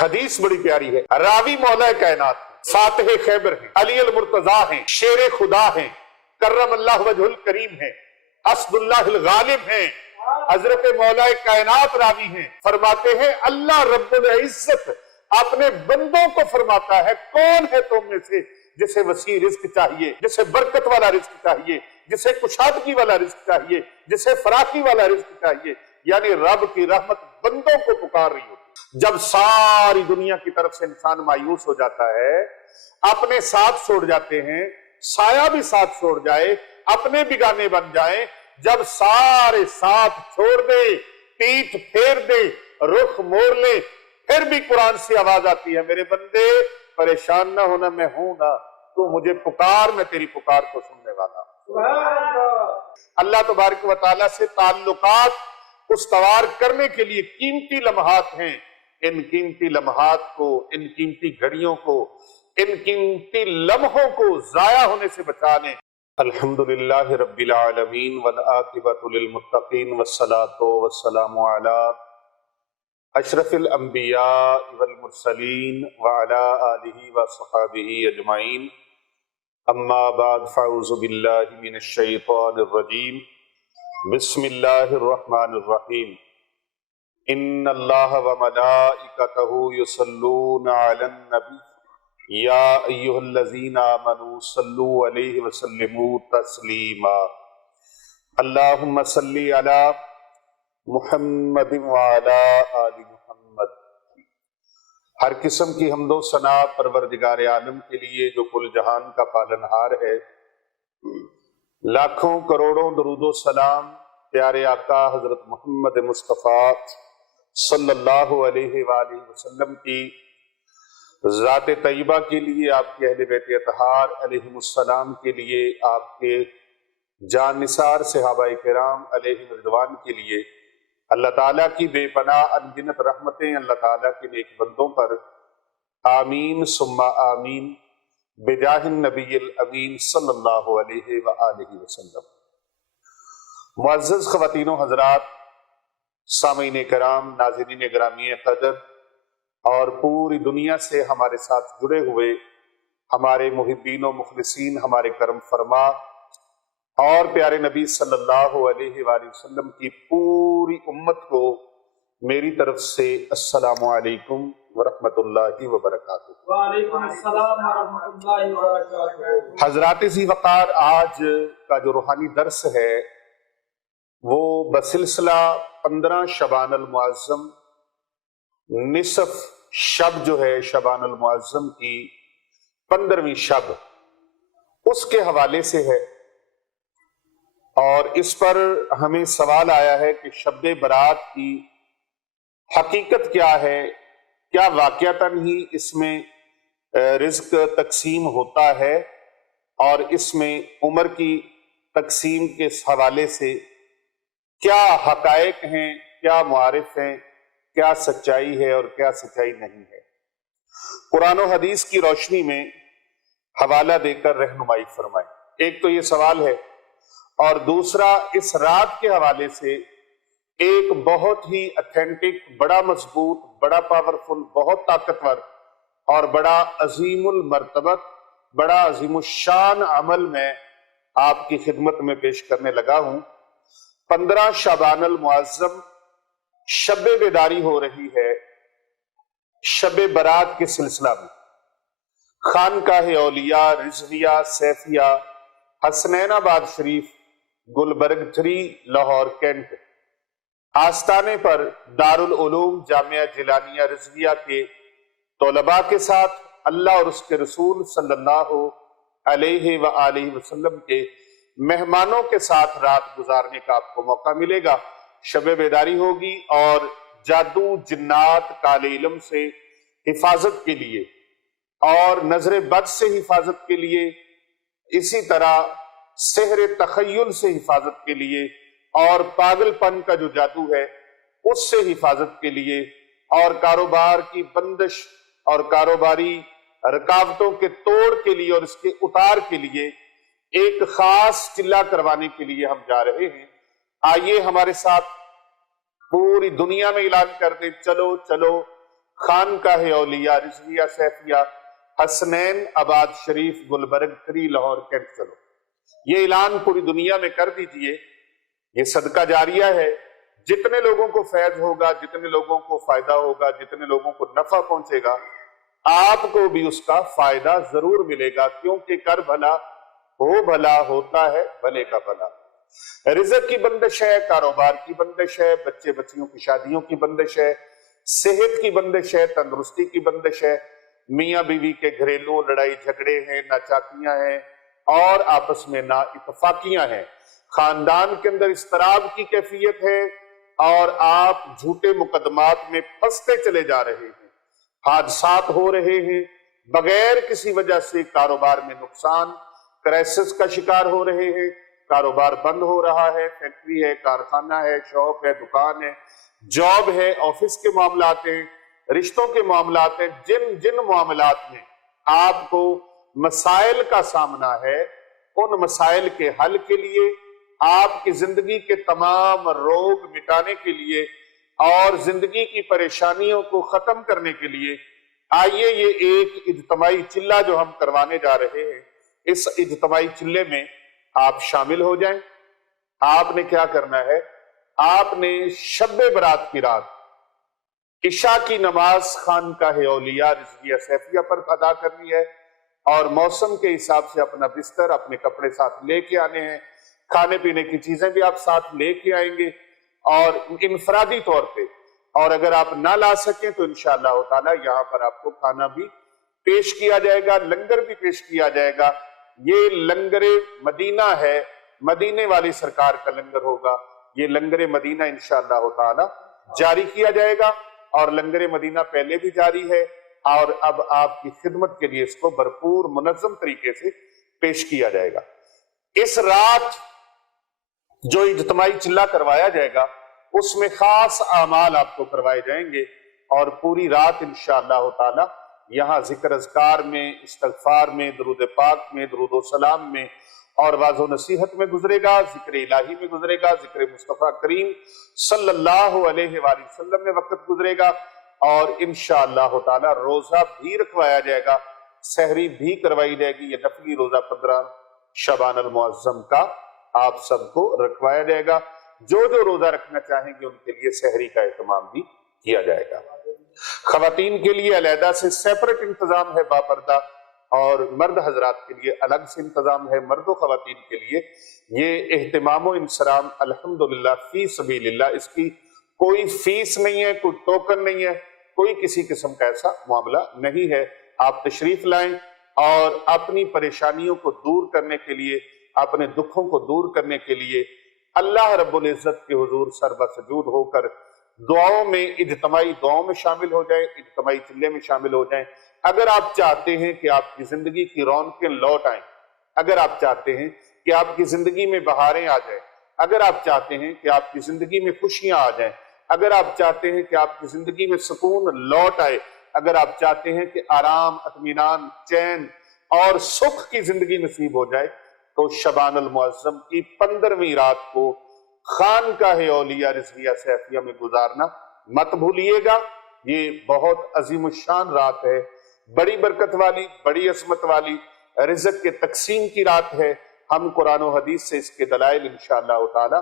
حدیث بڑی پیاری ہے، راوی مولا کائنات فاتح خیبر ہیں، علی المرتضیٰ ہیں، شیر خدا ہیں، کرم اللہ وجہ الکریم ہیں، اسد اللہ الغالب ہیں، حضرت مولا کائنات راوی ہیں۔ فرماتے ہیں اللہ رب العزت اپنے بندوں کو فرماتا ہے کون ہے تم میں سے جسے وسیع رزق چاہیے، جسے برکت والا رزق چاہیے، جسے کشادگی والا رزق چاہیے، جسے فراخی والا رزق چاہیے۔ یعنی رب کی رحمت بندوں کو پکار رہی ہوتی۔ جب ساری دنیا کی طرف سے انسان مایوس ہو جاتا ہے، اپنے ساتھ چھوڑ جاتے ہیں، سایہ بھی ساتھ چھوڑ جائے، اپنے بگانے بن جائیں، جب سارے ساتھ چھوڑ دے، پیٹھ پھیر دے، رخ موڑ لے، پھر بھی قرآن سے آواز آتی ہے میرے بندے پریشان نہ ہونا، میں ہوں نا، تو مجھے پکار، میں تیری پکار کو سننے والا ہوں۔ اللہ تبارک و تعالیٰ سے تعلقات استوار کرنے کے لیے قیمتی لمحات ہیں، ان قیمتی لمحات کو، ان قیمتی گھڑیوں کو، ان قیمتی لمحوں کو ضائع ہونے سے بچا لیں۔ الحمدللہ رب العالمین والعاقبۃ للمتقین والصلاۃ والسلام علی اشرف الانبیاء والمرسلین وعلی آلہ وصحبہ اجمعین، اما بعد فاعوذ باللہ من الشیطان الرجیم، بسم اللہ الرحمن الرحیم، ان اللہ وملائکتہ یصلون علی النبی یا ایہا الذین آمنوا صلوا علیہ وسلموا تسلیما، اللہم صلی علی محمد وعلی آل محمد۔ ہر قسم کی حمد و ثنا پروردگار عالم کے لیے جو کل جہان کا پالنہار ہے، لاکھوں کروڑوں درود و سلام پیارے آقا حضرت محمد مصطفیٰ صلی اللہ علیہ وآلہ وسلم کی ذات طیبہ کے لیے، آپ کے اہل بیت اطہار علیہم السلام کے لیے، آپ کے جان نثار صحابہ کرام علیہم رضوان کے لیے، اللہ تعالیٰ کی بے پناہ انگنت رحمتیں اللہ تعالیٰ کے نیک بندوں پر آمین ثم آمین بجاہ النبی الامین صلی اللہ علیہ وآلہ وسلم۔ معزز خواتین و حضرات، سامعین کرام، ناظرین گرامی قدر اور پوری دنیا سے ہمارے ساتھ جڑے ہوئے ہمارے محبین و مخلصین، ہمارے کرم فرما اور پیارے نبی صلی اللہ علیہ وآلہ وسلم کی پوری امت کو میری طرف سے السلام علیکم ورحمۃ اللہ وبرکاتہ۔ وعلیکم السلام ورحمۃ اللہ وبرکاتہ۔ حضرات ذی وقار، آج کا جو روحانی درس ہے وہ بسلسلہ 15 شعبان المعظم، نصف شب جو ہے شعبان المعظم کی 15ویں شب، اس کے حوالے سے ہے، اور اس پر ہمیں سوال آیا ہے کہ شب برات کی حقیقت کیا ہے، کیا واقعتاً ہی اس میں رزق تقسیم ہوتا ہے، اور اس میں عمر کی تقسیم کے حوالے سے کیا حقائق ہیں، کیا معارف ہیں، کیا سچائی ہے اور کیا سچائی نہیں ہے۔ قرآن و حدیث کی روشنی میں حوالہ دے کر رہنمائی فرمائیں۔ ایک تو یہ سوال ہے، اور دوسرا اس رات کے حوالے سے ایک بہت ہی اتھینٹک، بڑا مضبوط، بڑا پاورفل، بہت طاقتور اور بڑا عظیم المرتبت، بڑا عظیم الشان عمل میں آپ کی خدمت میں پیش کرنے لگا ہوں۔ 15 شعبان المعظم شب بیداری ہو رہی ہے شب برات کے سلسلہ میں۔ خانقاہ اولیاء رضویہ سیفیہ حسنین آباد شریف گلبرگ 3 لاہور کینٹ، آستانے پر دارالعلوم جامعہ جیلانیہ رضویہ کے طلباء کے ساتھ اللہ اور اس کے رسول صلی اللہ علیہ وآلہ وسلم کے مہمانوں کے ساتھ رات گزارنے کا آپ کو موقع ملے گا۔ شب بیداری ہوگی، اور جادو جنات کالے علم سے حفاظت کے لیے اور نظر بد سے حفاظت کے لیے، اسی طرح سحر تخیل سے حفاظت کے لیے، اور پاگل پن کا جو جادو ہے اس سے حفاظت کے لیے، اور کاروبار کی بندش اور کاروباری رکاوٹوں کے توڑ کے لیے اور اس کے اتار کے لیے ایک خاص چلہ کروانے کے لیے ہم جا رہے ہیں۔ آئیے ہمارے ساتھ پوری دنیا میں اعلان کر دیں، چلو چلو خانقاہ اولیاء رضویہ سیفیہ حسنین آباد شریف گلبرگ 3 لاہور کینٹ چلو. یہ اعلان پوری دنیا میں کر دیجئے. یہ صدقہ جاریہ ہے. جتنے لوگوں کو فیض ہوگا، جتنے لوگوں کو فائدہ ہوگا، جتنے لوگوں کو نفع پہنچے گا، آپ کو بھی اس کا فائدہ ضرور ملے گا، کیونکہ کر بھلا ہو بھلا ہوتا ہے بھلے کا بھلا. رزق کی بندش ہے، کاروبار کی بندش ہے، بچے بچیوں کی شادیوں کی بندش ہے، صحت کی بندش ہے، تندرستی کی بندش ہے، میاں بیوی کے گھریلو لڑائی جھگڑے ہیں، ناچاکیاں ہیں اور آپس میں نا اتفاقیاں ہیں، خاندان کے اندر اضطراب کی کیفیت ہے اور آپ جھوٹے مقدمات میں پھنستے چلے جا رہے ہیں، حادثات ہو رہے ہیں، بغیر کسی وجہ سے کاروبار میں نقصان، کرائسس کا شکار ہو رہے ہیں، کاروبار بند ہو رہا ہے، فیکٹری ہے، کارخانہ ہے، شاپ ہے، دکان ہے، جاب ہے، آفس کے معاملات ہیں، رشتوں کے معاملات ہیں. جن معاملات میں آپ کو مسائل کا سامنا ہے، ان مسائل کے حل کے لیے، آپ کی زندگی کے تمام روگ مٹانے کے لیے اور زندگی کی پریشانیوں کو ختم کرنے کے لیے، آئیے یہ ایک اجتماعی چلہ جو ہم کروانے جا رہے ہیں، اس اجتماعی چلے میں آپ شامل ہو جائیں. آپ نے کیا کرنا ہے؟ آپ نے شب برات کی رات عشاء کی نماز خانقاہ اولیاء رضویہ سیفیہ پر ادا کرنی ہے اور موسم کے حساب سے اپنا بستر، اپنے کپڑے ساتھ لے کے آنے ہیں، کھانے پینے کی چیزیں بھی آپ ساتھ لے کے آئیں گے اور انفرادی طور پہ. اور اگر آپ نہ لا سکیں تو انشاءاللہ تعالی یہاں پر آپ کو کھانا بھی پیش کیا جائے گا، لنگر بھی پیش کیا جائے گا. یہ لنگر مدینہ ہے، مدینے والی سرکار کا لنگر ہوگا. یہ لنگر مدینہ انشاءاللہ تعالی جاری کیا جائے گا اور لنگر مدینہ پہلے بھی جاری ہے اور اب آپ کی خدمت کے لیے اس کو بھرپور منظم طریقے سے پیش کیا جائے گا. اس رات جو اجتماعی چلہ کروایا جائے گا اس میں خاص اعمال آپ کو کروائے جائیں گے اور پوری رات انشاءاللہ تعالی یہاں ذکر اذکار میں، استغفار میں، درود پاک میں، درود و سلام میں اور واعظ و نصیحت میں گزرے گا، ذکر الہی میں گزرے گا، ذکر مصطفیٰ کریم صلی اللہ علیہ وآلہ وسلم میں وقت گزرے گا اور انشاءاللہ تعالی روزہ بھی رکھوایا جائے گا، سحری بھی کروائی جائے گی. یہ نفلی روزہ 15 شعبان المعظم کا آپ سب کو رکھوایا جائے گا. جو روزہ رکھنا چاہیں گے ان کے لیے سحری کا اہتمام بھی کیا جائے گا. خواتین کے لیے علیحدہ سے سیپریٹ انتظام ہے باپردہ اور مرد حضرات کے لیے الگ سے انتظام ہے. مرد و خواتین کے لیے یہ اہتمام و انصرام الحمدللہ فی سبیل اللہ، اس کی کوئی فیس نہیں ہے، کوئی ٹوکن نہیں ہے، کوئی کسی قسم کا ایسا معاملہ نہیں ہے. آپ تشریف لائیں اور اپنی پریشانیوں کو دور کرنے کے لیے، اپنے دکھوں کو دور کرنے کے لیے اللہ رب العزت کے حضور سربہ سجود ہو کر دعاؤں میں، اجتماعی دعاؤں میں شامل ہو جائیں، اجتماعی چلے میں شامل ہو جائیں. اگر آپ چاہتے ہیں کہ آپ کی زندگی کی رونقیں لوٹ آئیں، اگر آپ چاہتے ہیں کہ آپ کی زندگی میں بہاریں آ جائیں، اگر آپ چاہتے ہیں کہ آپ کی زندگی میں خوشیاں آ جائیں، اگر آپ چاہتے ہیں کہ آپ کی زندگی میں سکون لوٹ آئے، اگر آپ چاہتے ہیں کہ آرام، اطمینان، چین اور سکھ کی زندگی نصیب ہو جائے تو شبان المعظم کی 15ویں رات کو خانقاہ اولیاء رضویہ سیفیہ میں گزارنا مت بھولیے گا. یہ بہت عظیم الشان رات ہے، بڑی برکت والی، بڑی عظمت والی، رزق کے تقسیم کی رات ہے. ہم قرآن و حدیث سے اس کے دلائل انشاءاللہ تعالی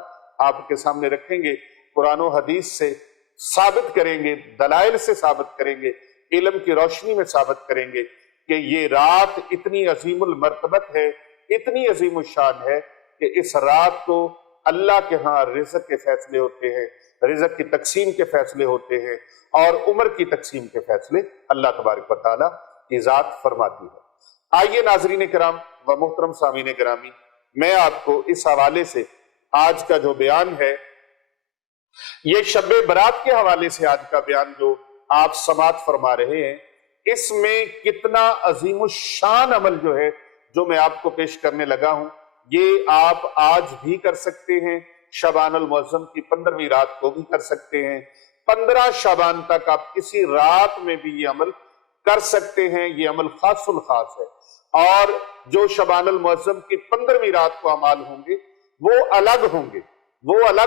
آپ کے سامنے رکھیں گے، قرآن و حدیث سے ثابت کریں گے، دلائل سے ثابت کریں گے، علم کی روشنی میں ثابت کریں گے کہ یہ رات اتنی عظیم المرتبت ہے، اتنی عظیم الشان ہے کہ اس رات کو اللہ کے ہاں رزق کے فیصلے ہوتے ہیں، رزق کی تقسیم کے فیصلے ہوتے ہیں اور عمر کی تقسیم کے فیصلے اللہ تبارک و تعالیٰ کی ذات فرماتی ہے. آئیے ناظرین کرام و محترم سامعین گرامی، میں آپ کو اس حوالے سے آج کا جو بیان ہے، یہ شب برات کے حوالے سے آج کا بیان جو آپ سماعت فرما رہے ہیں، اس میں کتنا عظیم الشان عمل جو ہے جو میں آپ کو پیش کرنے لگا ہوں، یہ آپ آج بھی کر سکتے ہیں، شعبان المعظم کی 15ویں رات کو بھی کر سکتے ہیں، 15 شعبان تک آپ کسی رات میں بھی یہ عمل کر سکتے ہیں. یہ عمل خاص الخاص ہے اور جو شعبان المعظم کی 15ویں رات کو اعمال ہوں گے وہ الگ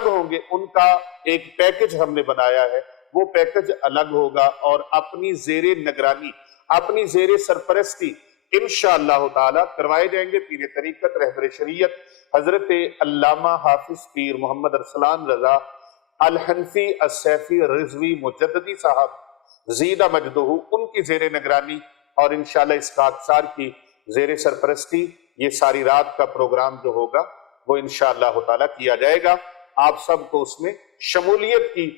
ہوں گے، ان کا ایک پیکج ہم نے بنایا ہے وہ پیکج الگ ہوگا، اور اپنی زیر نگرانی، اپنی زیر سرپرستی انشاءاللہ تعالی کروائے جائیں گے پیر طریقت رہبر شریعت حضرت علامہ حافظ پیر محمد ارسلان رضا الحنفی السیفی رضوی مجددی صاحب زیدہ مجدہ، ان کی زیر نگرانی اور انشاءاللہ اس خاکسار کی زیر سرپرستی یہ ساری رات کا پروگرام جو ہوگا وہ انشاءاللہ تعالی کیا جائے گا۔ آپ سب کو اس میں شمولیت کی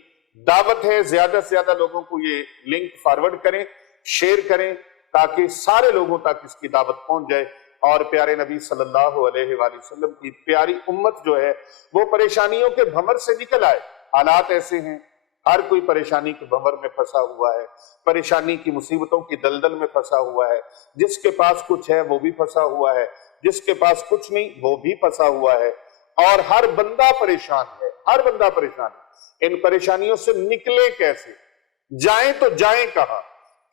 دعوت ہے، زیادہ سے زیادہ لوگوں کو یہ لنک فارورڈ کریں، شیئر کریں، تاکہ سارے لوگوں تک اس کی دعوت پہنچ جائے اور پیارے نبی صلی اللہ علیہ وآلہ وسلم کی پیاری امت جو ہے وہ پریشانیوں کے بھمر سے نکل آئے۔ حالات ایسے ہیں، ہر کوئی پریشانی کے بھمر میں پھنسا ہوا ہے، پریشانی کی مصیبتوں کی دلدل میں پھنسا ہوا ہے، جس کے پاس کچھ ہے وہ بھی پھنسا ہوا ہے، جس کے پاس کچھ نہیں وہ بھی پھنسا ہوا ہے، اور ہر بندہ پریشان ہے، ہر بندہ پریشان ہے۔ ان پریشانیوں سے نکلیں کیسے، جائیں تو جائیں کہاں،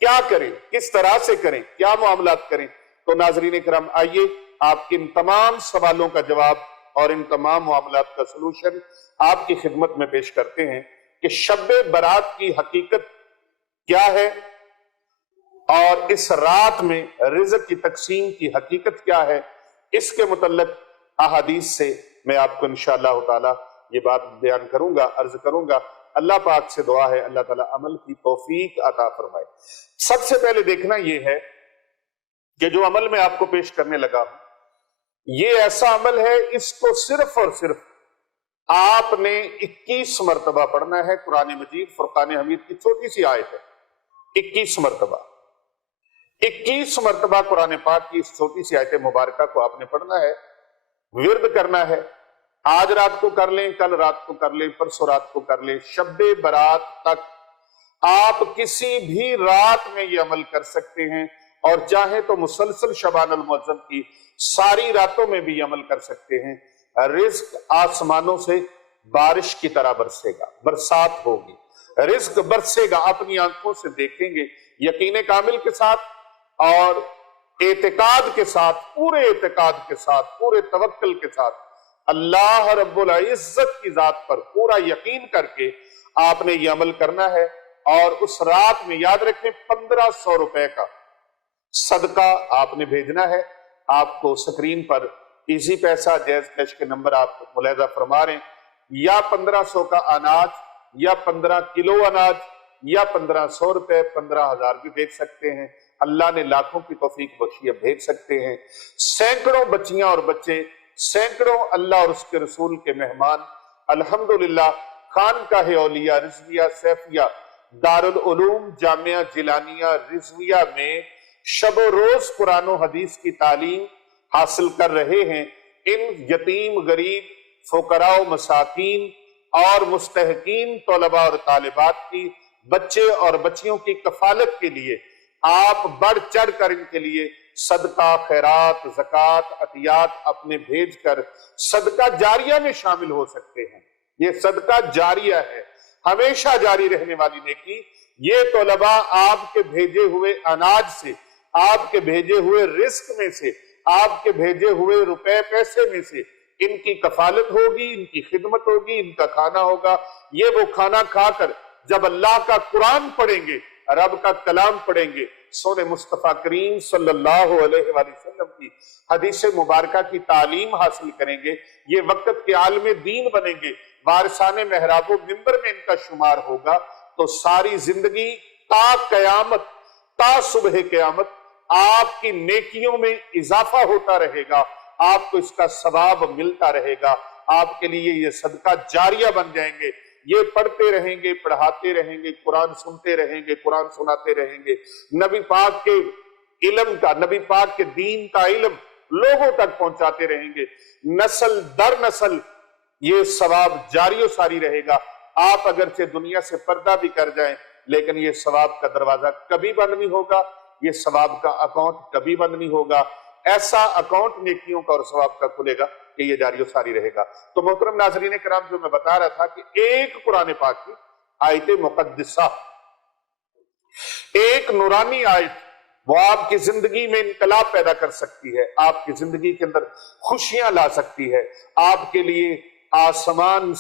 کیا کریں، کس طرح سے کریں، کیا معاملات کریں؟ تو ناظرین کرام آئیے آپ کے ان تمام سوالوں کا جواب اور ان تمام معاملات کا سلوشن آپ کی خدمت میں پیش کرتے ہیں کہ شب برات کی حقیقت کیا ہے، اور اس رات میں رزق کی تقسیم کی حقیقت کیا ہے۔ اس کے متعلق احادیث سے میں آپ کو انشاءاللہ تعالی یہ بات بیان کروں گا، عرض کروں گا۔ اللہ پاک سے دعا ہے اللہ تعالی عمل کی توفیق عطا فرمائے۔ سب سے پہلے دیکھنا یہ ہے کہ جو عمل میں آپ کو پیش کرنے لگا ہوں یہ ایسا عمل ہے، اس کو صرف اور صرف آپ نے 21 مرتبہ پڑھنا ہے۔ قرآن مجید فرقان حمید کی چھوٹی سی آیت ہے، 21 مرتبہ 21 مرتبہ قرآن پاک کی اس چھوٹی سی آیت مبارکہ کو آپ نے پڑھنا ہے، ورد کرنا ہے۔ آج رات کو کر لیں، کل رات کو کر لیں، پرسوں رات کو کر لیں، شب برات تک آپ کسی بھی رات میں یہ عمل کر سکتے ہیں، اور چاہیں تو مسلسل شبان المعظم کی ساری راتوں میں بھی یہ عمل کر سکتے ہیں۔ رزق آسمانوں سے بارش کی طرح برسے گا، برسات ہوگی، رزق برسے گا، اپنی آنکھوں سے دیکھیں گے یقین کامل کے ساتھ اور اعتقاد کے ساتھ، پورے اعتقاد کے ساتھ، پورے توکل کے ساتھ، اللہ رب العزت کی ذات پر پورا یقین کر کے آپ نے یہ عمل کرنا ہے۔ اور اس رات میں یاد رکھیں 1500 روپے کا صدقہ آپ نے بھیجنا ہے۔ آپ کو سکرین پر ایزی پیسہ جیز کیش کے نمبر آپ ملاحظہ فرما رہے ہیں، یا 1500 کا اناج، یا 15 کلو اناج، یا 1500 روپے، 15,000 بھی بھیج سکتے ہیں۔ اللہ نے لاکھوں کی توفیق بخشی ہے، بھیج سکتے ہیں۔ سینکڑوں بچیاں اور بچے، سینکڑوں اللہ اور اس کے رسول کے مہمان الحمدللہ خانقاہ اولیاء رضویہ سیفیہ دارالعلوم جامعہ جیلانیہ رضویہ میں شب و روز قرآن و حدیث کی تعلیم حاصل کر رہے ہیں۔ ان یتیم، غریب، فقراء و مساکین اور مستحقین طلباء اور طالبات کی، بچے اور بچیوں کی کفالت کے لیے آپ بڑھ چڑھ کر ان کے لیے صدقہ، خیرات، زکوٰۃ، عطیات اپنے بھیج کر صدقہ جاریہ میں شامل ہو سکتے ہیں۔ یہ صدقہ جاریہ ہے، ہمیشہ جاری رہنے والی نیکی۔ یہ طلباء آپ کے بھیجے ہوئے اناج سے، آپ کے بھیجے ہوئے رزق میں سے، آپ کے بھیجے ہوئے روپے پیسے میں سے ان کی کفالت ہوگی، ان کی خدمت ہوگی، ان کا کھانا ہوگا۔ یہ وہ کھانا کھا کر جب اللہ کا قرآن پڑھیں گے، رب کا کلام پڑھیں گے، سونے مصطفیٰ کریم صلی اللہ علیہ وآلہ وسلم کی حدیث مبارکہ کی تعلیم حاصل کریں گے، یہ وقت کے عالم دین بنیں گے، وارثان محراب و منبر میں ان کا شمار ہوگا، تو ساری زندگی تا قیامت، تا صبح قیامت آپ کی نیکیوں میں اضافہ ہوتا رہے گا، آپ کو اس کا ثواب ملتا رہے گا، آپ کے لیے یہ صدقہ جاریہ بن جائیں گے۔ یہ پڑھتے رہیں گے، پڑھاتے رہیں گے، قرآن سنتے رہیں گے، قرآن سناتے رہیں گے، نبی پاک کے علم کا، نبی پاک کے دین کا علم لوگوں تک پہنچاتے رہیں گے، نسل در نسل یہ ثواب جاری و ساری رہے گا۔ آپ اگرچہ دنیا سے پردہ بھی کر جائیں لیکن یہ ثواب کا دروازہ کبھی بند نہیں ہوگا، یہ ثواب کا اکاؤنٹ کبھی بند نہیں ہوگا۔ ایسا اکاؤنٹ نیکیوں کا اور ثواب کا کھلے گا کہ یہ جاری و ساری رہے گا۔ تو محترم ناظرین کرام، جو میں بتا رہا تھا کہ ایک قرآن پاک کی آیت مقدسہ، ایک نورانی آیت، وہ آپ کی زندگی میں انقلاب پیدا کر سکتی ہے، آپ کی زندگی کے اندر خوشیاں لا سکتی ہے، آپ کے لیے آسمان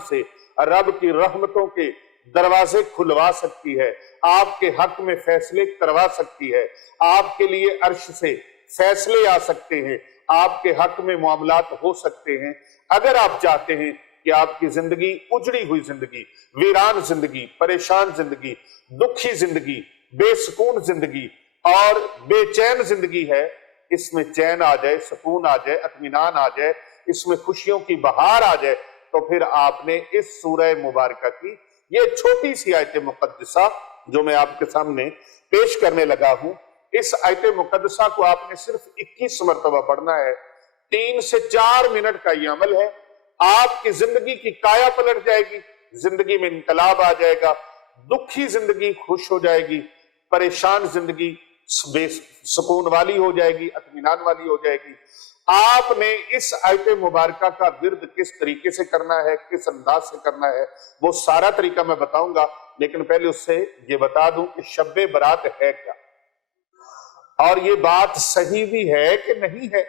سے رب کی رحمتوں کے دروازے کھلوا سکتی ہے، آپ کے حق میں فیصلے کروا سکتی ہے، آپ کے لیے عرش سے فیصلے آ سکتے ہیں، آپ کے حق میں معاملات ہو سکتے ہیں۔ اگر آپ چاہتے ہیں کہ آپ کی زندگی اجڑی ہوئی زندگی، ویران زندگی، پریشان زندگی، دکھی زندگی، بے سکون زندگی اور بے چین زندگی ہے، اس میں چین آ جائے، سکون آ جائے، اطمینان آ جائے، اس میں خوشیوں کی بہار آ جائے، تو پھر آپ نے اس سورہ مبارکہ کی یہ چھوٹی سی آیت مقدسہ جو میں آپ کے سامنے پیش کرنے لگا ہوں، اس آیت مقدسہ کو آپ نے صرف 21 مرتبہ پڑھنا ہے۔ 3 سے 4 منٹ کا یہ عمل ہے، آپ کی زندگی کی کایا پلٹ جائے گی، زندگی میں انقلاب آ جائے گا، دکھی زندگی خوش ہو جائے گی، پریشان زندگی بے سکون والی ہو جائے گی، اطمینان والی ہو جائے گی۔ آپ نے اس آیت مبارکہ کا ورد کس طریقے سے کرنا ہے، کس انداز سے کرنا ہے، وہ سارا طریقہ میں بتاؤں گا، لیکن پہلے اس سے یہ بتا دوں کہ شب برات ہے کیا، اور یہ بات صحیح بھی ہے کہ نہیں ہے۔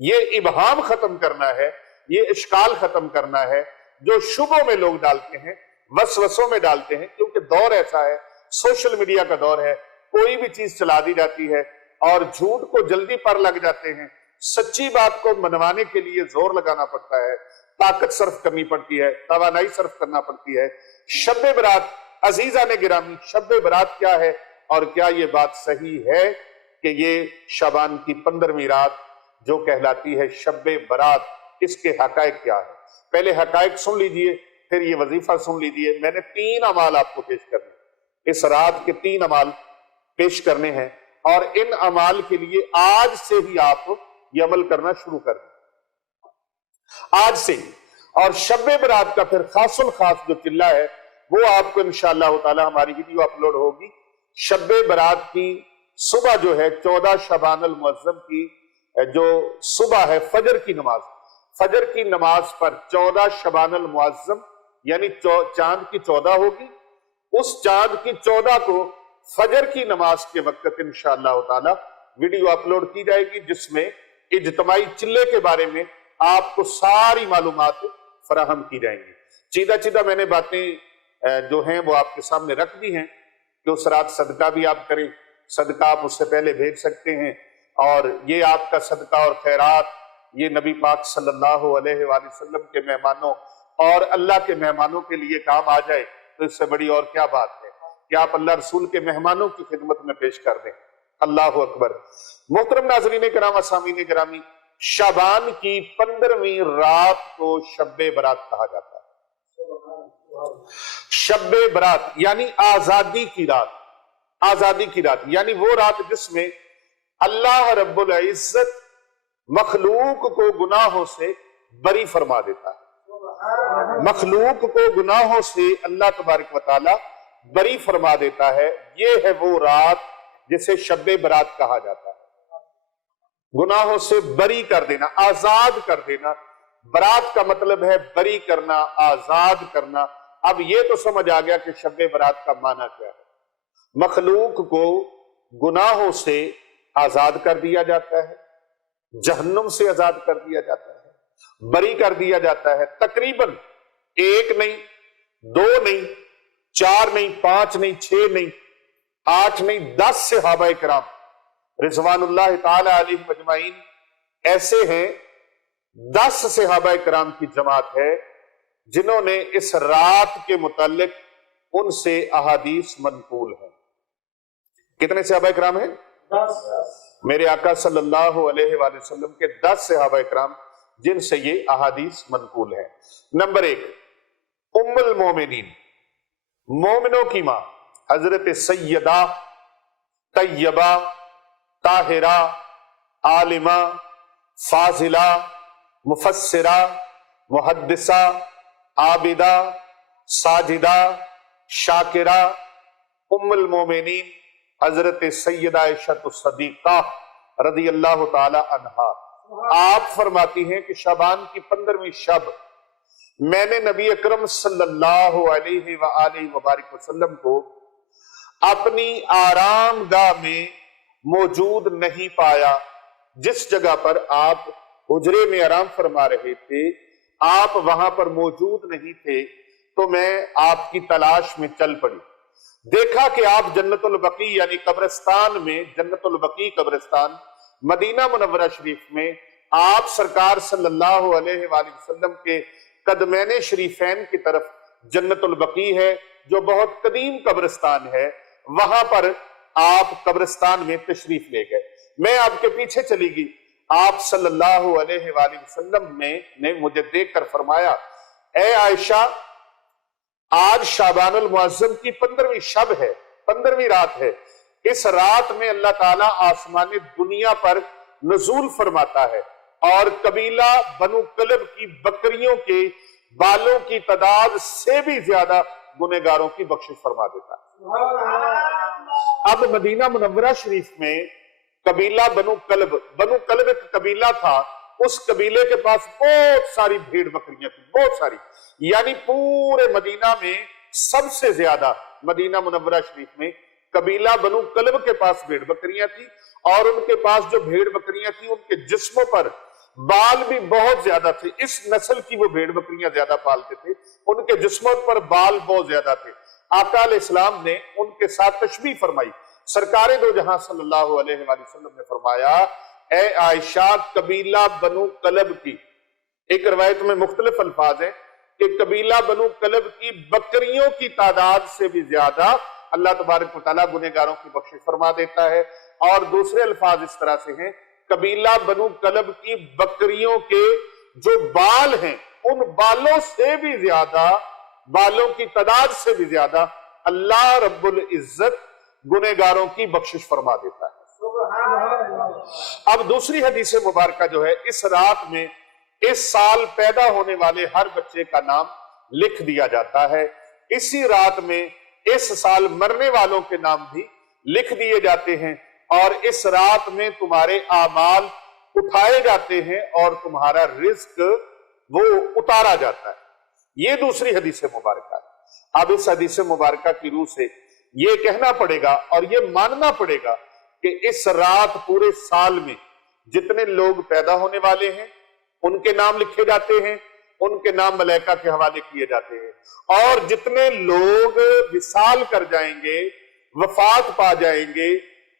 یہ ابہام ختم کرنا ہے، یہ اشکال ختم کرنا ہے جو شبہوں میں لوگ ڈالتے ہیں، وسوسوں میں ڈالتے ہیں، کیونکہ دور ایسا ہے، سوشل میڈیا کا دور ہے، کوئی بھی چیز چلا دی جاتی ہے اور جھوٹ کو جلدی پر لگ جاتے ہیں، سچی بات کو منوانے کے لیے زور لگانا پڑتا ہے، طاقت صرف کرنی پڑتی ہے، توانائی صرف کرنا پڑتی ہے۔ شب برات، عزیزان گرامی، شب برات کیا ہے اور کیا یہ بات صحیح ہے کہ یہ شعبان کی 15ویں رات جو کہلاتی ہے شب برات، اس کے حقائق کیا ہے؟ پہلے حقائق سن لیجئے، پھر یہ وظیفہ سن لیجئے۔ میں نے 3 اعمال آپ کو پیش کرنے ہیں، اس رات کے 3 اعمال پیش کرنے ہیں، اور ان اعمال کے لیے آج سے ہی آپ یہ عمل کرنا شروع کر دیں، آج سے ہی۔ اور شب برات کا پھر خاص الخاص جو چلہ ہے وہ آپ کو انشاءاللہ تعالی ہماری ویڈیو اپلوڈ ہوگی۔ شب برات کی صبح جو ہے 14 شعبان المعظم کی جو صبح ہے فجر کی نماز، فجر کی نماز پر 14 شعبان المعظم یعنی چاند کی 14 ہوگی، اس چاند کی 14 کو فجر کی نماز کے وقت انشاءاللہ تعالی ویڈیو اپلوڈ کی جائے گی، جس میں اجتماعی چلے کے بارے میں آپ کو ساری معلومات فراہم کی جائیں گی۔ چیدہ چیدہ میں نے باتیں جو ہیں وہ آپ کے سامنے رکھ دی ہیں کہ اس رات صدقہ بھی آپ کریں، صدقہ آپ اس سے پہلے بھیج سکتے ہیں، اور یہ آپ کا صدقہ اور خیرات یہ نبی پاک صلی اللہ علیہ وآلہ وسلم کے مہمانوں اور اللہ کے مہمانوں کے لیے کام آ جائے تو اس سے بڑی اور کیا بات ہے کہ آپ اللہ رسول کے مہمانوں کی خدمت میں پیش کر دیں۔ اللہ اکبر۔ محترم ناظرین کرام، سامعین گرامی، شعبان کی 15ویں رات کو شب برات کہا جاتا ہے۔ شب برات یعنی آزادی کی رات، آزادی کی رات یعنی وہ رات جس میں اللہ رب العزت مخلوق کو گناہوں سے بری فرما دیتا ہے، مخلوق کو گناہوں سے اللہ تبارک و تعالی بری فرما دیتا ہے۔ یہ ہے وہ رات جسے شب برات کہا جاتا ہے، گناہوں سے بری کر دینا، آزاد کر دینا۔ برات کا مطلب ہے بری کرنا، آزاد کرنا۔ اب یہ تو سمجھ آ گیا کہ شب برات کا معنی کیا ہے۔ مخلوق کو گناہوں سے آزاد کر دیا جاتا ہے، جہنم سے آزاد کر دیا جاتا ہے، بری کر دیا جاتا ہے۔ تقریباً 1 نہیں، 2 نہیں، 4 نہیں، 5 نہیں، 6 نہیں، 8 نہیں، 10 صحابہ کرام رضوان اللہ تعالی علیہم اجمعین ایسے ہیں، 10 صحابہ کرام کی جماعت ہے جنہوں نے اس رات کے متعلق ان سے احادیث منقول ہیں۔ کتنے صحابہ کرام ہیں؟ 10۔ میرے آقا صلی اللہ علیہ وآلہ وسلم کے 10 صحابہ کرام جن سے یہ احادیث منقول ہیں۔ نمبر 1، ام المومنین، مومنوں کی ماں، حضرت سیدہ طیبہ طاہرہ عالمہ فاضلہ مفسرہ محدثہ عابدہ ساجدہ شاکرہ ام المومنین حضرت سیدہ عائشہ الصدیقہ رضی اللہ تعالی عنہا۔ آپ فرماتی ہیں کہ شعبان کی 15ویں شب میں نے نبی اکرم صلی اللہ علیہ وآلہ وبارک وسلم کو اپنی آرام گاہ میں موجود نہیں پایا، جس جگہ پر آپ حجرے میں آرام فرما رہے تھے آپ وہاں پر موجود نہیں تھے، تو میں آپ کی تلاش میں چل پڑی، دیکھا کہ آپ جنت البقیع یعنی قبرستان میں، جنت البقیع قبرستان مدینہ منورہ شریف میں آپ سرکار صلی اللہ علیہ وآلہ وسلم کے قدمین شریفین کی طرف جنت البقیع ہے جو بہت قدیم قبرستان ہے، وہاں پر آپ قبرستان میں تشریف لے گئے۔ میں آپ کے پیچھے چلی گئی، آپ صلی اللہ علیہ وآلہ وسلم نے مجھے دیکھ کر فرمایا، اے عائشہ، آج شعبان المعظم کی 15ویں شب ہے، 15ویں رات ہے، اس رات میں اللہ تعالیٰ آسمان دنیا پر نزول فرماتا ہے اور قبیلہ بنو کلب کی بکریوں کے بالوں کی تعداد سے بھی زیادہ گنہگاروں کی بخشش فرما دیتا ہے۔ اب مدینہ منورہ شریف میں قبیلہ بنو کلب ایک قبیلہ تھا، اس قبیلے کے پاس بہت ساری بھیڑ بکریاں تھیں، بہت ساری، یعنی پورے مدینہ میں سب سے زیادہ مدینہ منورہ شریف میں قبیلہ بنو کلب کے پاس بھیڑ بکریاں تھی، اور ان کے پاس جو بھیڑ بکریاں تھیں ان کے جسموں پر بال بھی بہت زیادہ تھے، اس نسل کی وہ بھیڑ بکریاں زیادہ پالتے تھے، ان کے جسموں پر بال بہت زیادہ تھے۔ آقا علیہ السلام نے ان کے ساتھ تشبیہ فرمائی، سرکار دو جہاں صلی اللہ علیہ وآلہ وسلم نے فرمایا، اے عائشہ، قبیلہ بنو کلب کی، ایک روایت میں مختلف الفاظ ہیں کہ قبیلہ بنو کلب کی بکریوں کی تعداد سے بھی زیادہ اللہ تبارک و تعالیٰ گنہگاروں کی بخشش فرما دیتا ہے، اور دوسرے الفاظ اس طرح سے ہیں، قبیلہ بنو کلب کی بکریوں کے جو بال ہیں ان بالوں سے بھی زیادہ، بالوں کی تعداد سے بھی زیادہ اللہ رب العزت گنہگاروں کی بخشش فرما دیتا ہے۔ اب دوسری حدیث مبارکہ جو ہے، اس رات میں اس سال پیدا ہونے والے ہر بچے کا نام لکھ دیا جاتا ہے، اسی رات میں اس سال مرنے والوں کے نام بھی لکھ دیے جاتے ہیں، اور اس رات میں تمہارے اعمال اٹھائے جاتے ہیں اور تمہارا رزق وہ اتارا جاتا ہے۔ یہ دوسری حدیث مبارکہ ہے۔ اب اس حدیث مبارکہ کی روح سے یہ کہنا پڑے گا اور یہ ماننا پڑے گا کہ اس رات پورے سال میں جتنے لوگ پیدا ہونے والے ہیں ان کے نام لکھے جاتے ہیں، ان کے نام ملائکہ کے حوالے کیے جاتے ہیں، اور جتنے لوگ وصال کر جائیں گے، وفات پا جائیں گے،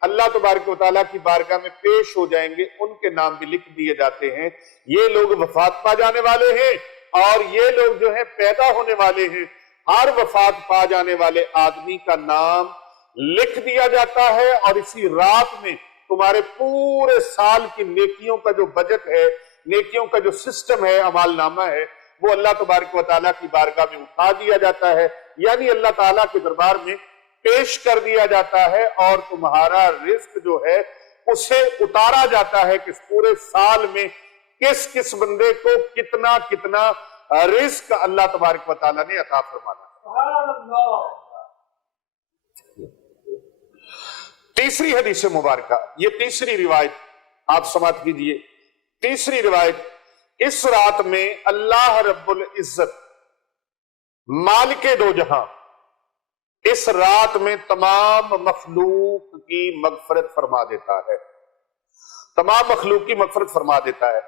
اللہ تبارک و تعالیٰ کی بارگاہ میں پیش ہو جائیں گے، ان کے نام بھی لکھ دیے جاتے ہیں۔ یہ لوگ وفات پا جانے والے ہیں اور یہ لوگ جو ہیں پیدا ہونے والے ہیں، ہر وفات پا جانے والے آدمی کا نام لکھ دیا جاتا ہے، اور اسی رات میں تمہارے پورے سال کی نیکیوں کا جو بجٹ ہے، نیکیوں کا جو سسٹم ہے، اعمال نامہ ہے، وہ اللہ تبارک و تعالیٰ کی بارگاہ میں اٹھا دیا جاتا ہے، یعنی اللہ تعالیٰ کے دربار میں پیش کر دیا جاتا ہے، اور تمہارا رزق جو ہے اسے اتارا جاتا ہے کہ اس پورے سال میں کس کس بندے کو کتنا کتنا رزق اللہ تبارک و تعالیٰ نے عطا فرمانا۔ سبحان اللہ۔ تیسری حدیث مبارکہ، یہ تیسری روایت آپ سماعت کیجئے۔ تیسری روایت، اس رات میں اللہ رب العزت مالک دو جہاں اس رات میں تمام مخلوق کی مغفرت فرما دیتا ہے، تمام مخلوق کی مغفرت فرما دیتا ہے،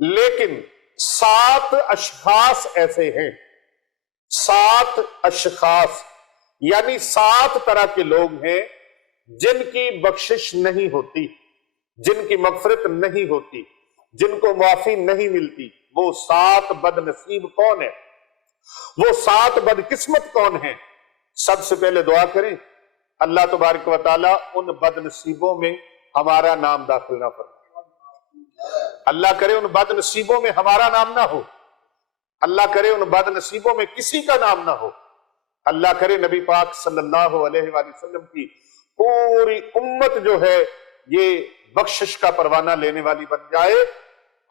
لیکن 7 اشخاص ایسے ہیں، 7 اشخاص یعنی 7 طرح کے لوگ ہیں جن کی بخشش نہیں ہوتی، جن کی مغفرت نہیں ہوتی، جن کو معافی نہیں ملتی۔ وہ 7 بد نصیب کون ہیں؟ وہ 7 بدقسمت کون ہیں؟ سب سے پہلے دعا کریں، اللہ تبارک و تعالیٰ ان بد نصیبوں میں ہمارا نام داخل نہ فرمائے۔ اللہ کرے ان بد نصیبوں میں ہمارا نام نہ ہو، اللہ کرے ان بد نصیبوں میں کسی کا نام نہ ہو، اللہ کرے نبی پاک صلی اللہ علیہ وآلہ وسلم کی پوری امت جو ہے یہ بخشش کا پروانہ لینے والی بن جائے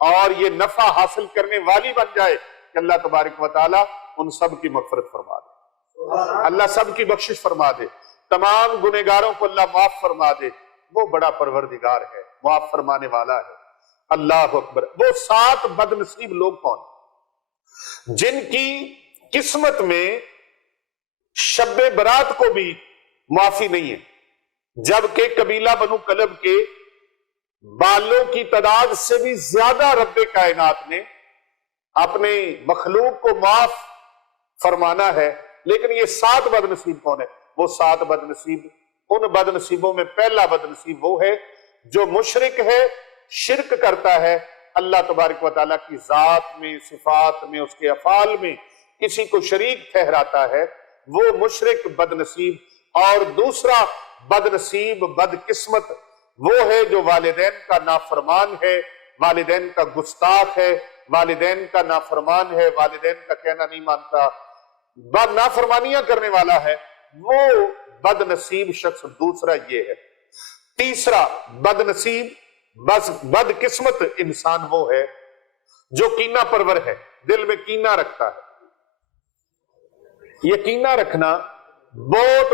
اور یہ نفع حاصل کرنے والی بن جائے کہ اللہ تبارک و تعالیٰ ان سب کی مغفرت فرما دے، اللہ سب کی بخشش فرما دے، تمام گنہگاروں کو اللہ معاف فرما دے۔ وہ بڑا پروردگار ہے، معاف فرمانے والا ہے، اللہ اکبر۔ وہ 7 بد نصیب لوگ کون؟ جن کی قسمت میں شب برات کو بھی معافی نہیں ہے، جبکہ قبیلہ بنو کلب کے بالوں کی تعداد سے بھی زیادہ رب کائنات نے اپنے مخلوق کو معاف فرمانا ہے. لیکن یہ 7 بدنصیب کون ہے؟ وہ 7 بدنصیب، ان بدنصیبوں میں پہلا بدنصیب وہ ہے جو مشرک ہے، شرک کرتا ہے، اللہ تبارک و تعالیٰ کی ذات میں، صفات میں، اس کے افعال میں کسی کو شریک ٹھہراتا ہے، وہ مشرک بدنصیب. اور دوسرا بدنصیب، بدقسمت وہ ہے جو والدین کا نافرمان ہے، والدین کا گستاخ ہے، والدین کا نافرمان ہے، والدین کا کہنا نہیں مانتا، نافرمانیاں کرنے والا ہے. وہ بدنصیب شخص دوسرا یہ ہے. تیسرا بدنصیب، بدقسمت انسان وہ ہے جو کینہ پرور ہے، دل میں کینہ رکھتا ہے. یہ کینہ رکھنا بہت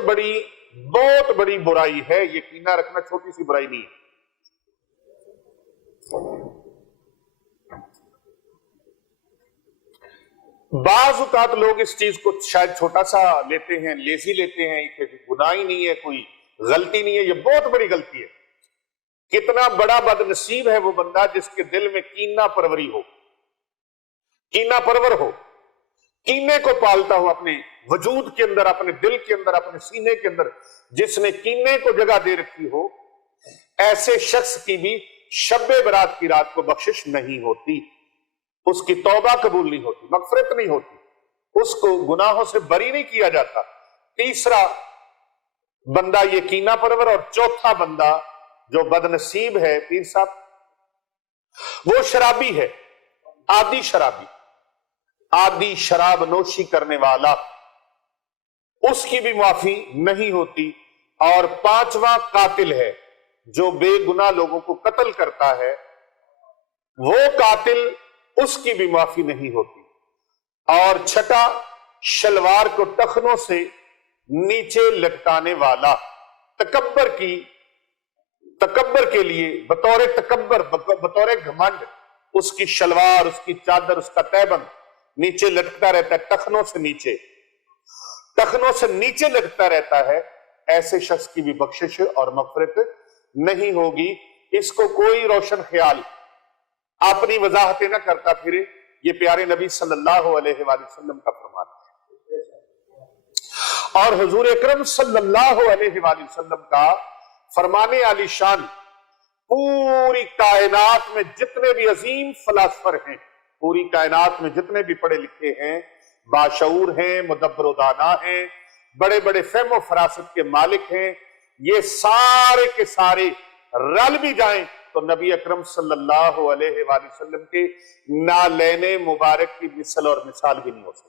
بڑی برائی ہے. یہ کینہ رکھنا چھوٹی سی برائی نہیں ہے. بعض اوقات لوگ اس چیز کو شاید چھوٹا سا لیتے ہیں، لیزی لیتے ہیں کہ گناہ ہی نہیں ہے، کوئی غلطی نہیں ہے. یہ بہت بڑی غلطی ہے. کتنا بڑا بدنصیب ہے وہ بندہ جس کے دل میں کینہ پروری ہو، کینہ پرور ہو، کینے کو پالتا ہو اپنے وجود کے اندر، اپنے دل کے اندر، اپنے سینے کے اندر، جس نے کینے کو جگہ دے رکھی ہو. ایسے شخص کی بھی شب برات کی رات کو بخشش نہیں ہوتی، اس کی توبہ قبول نہیں ہوتی، مغفرت نہیں ہوتی، اس کو گناہوں سے بری نہیں کیا جاتا. تیسرا بندہ یہ کینہ پرور. اور چوتھا بندہ جو بدنصیب ہے پیر صاحب، وہ شرابی ہے، عادی شرابی، عادی شراب نوشی کرنے والا، اس کی بھی معافی نہیں ہوتی. اور پانچواں قاتل ہے جو بے گناہ لوگوں کو قتل کرتا ہے، وہ قاتل، اس کی بھی معافی نہیں ہوتی. اور چھٹا شلوار کو ٹخنوں سے نیچے لٹکانے والا، تکبر کے لیے بطور تکبر، بطور گھمنڈ، اس کی شلوار، اس کی چادر، اس کا تہبند نیچے لٹکتا رہتا ہے، ٹخنوں سے نیچے لٹکتا رہتا ہے. ایسے شخص کی بھی بخشش اور مغفرت نہیں ہوگی. اس کو کوئی روشن خیال اپنی وضاحتیں نہ کرتا پھرے. یہ پیارے نبی صلی اللہ علیہ وآلہ وسلم کا فرمان ہے. اور حضور اکرم صلی اللہ علیہ وآلہ وسلم کا فرمان عالی شان پوری کائنات میں جتنے بھی عظیم فلاسفر ہیں، پوری کائنات میں جتنے بھی پڑھے لکھے ہیں، باشعور ہیں، مدبر و دانا ہیں، بڑے بڑے فہم و فراست کے مالک ہیں، یہ سارے کے سارے رل بھی جائیں تو نبی اکرم صلی اللہ علیہ وآلہ وسلم کے نالین مبارک کی مثل اور مثال بھی نہیں ہو سکتی.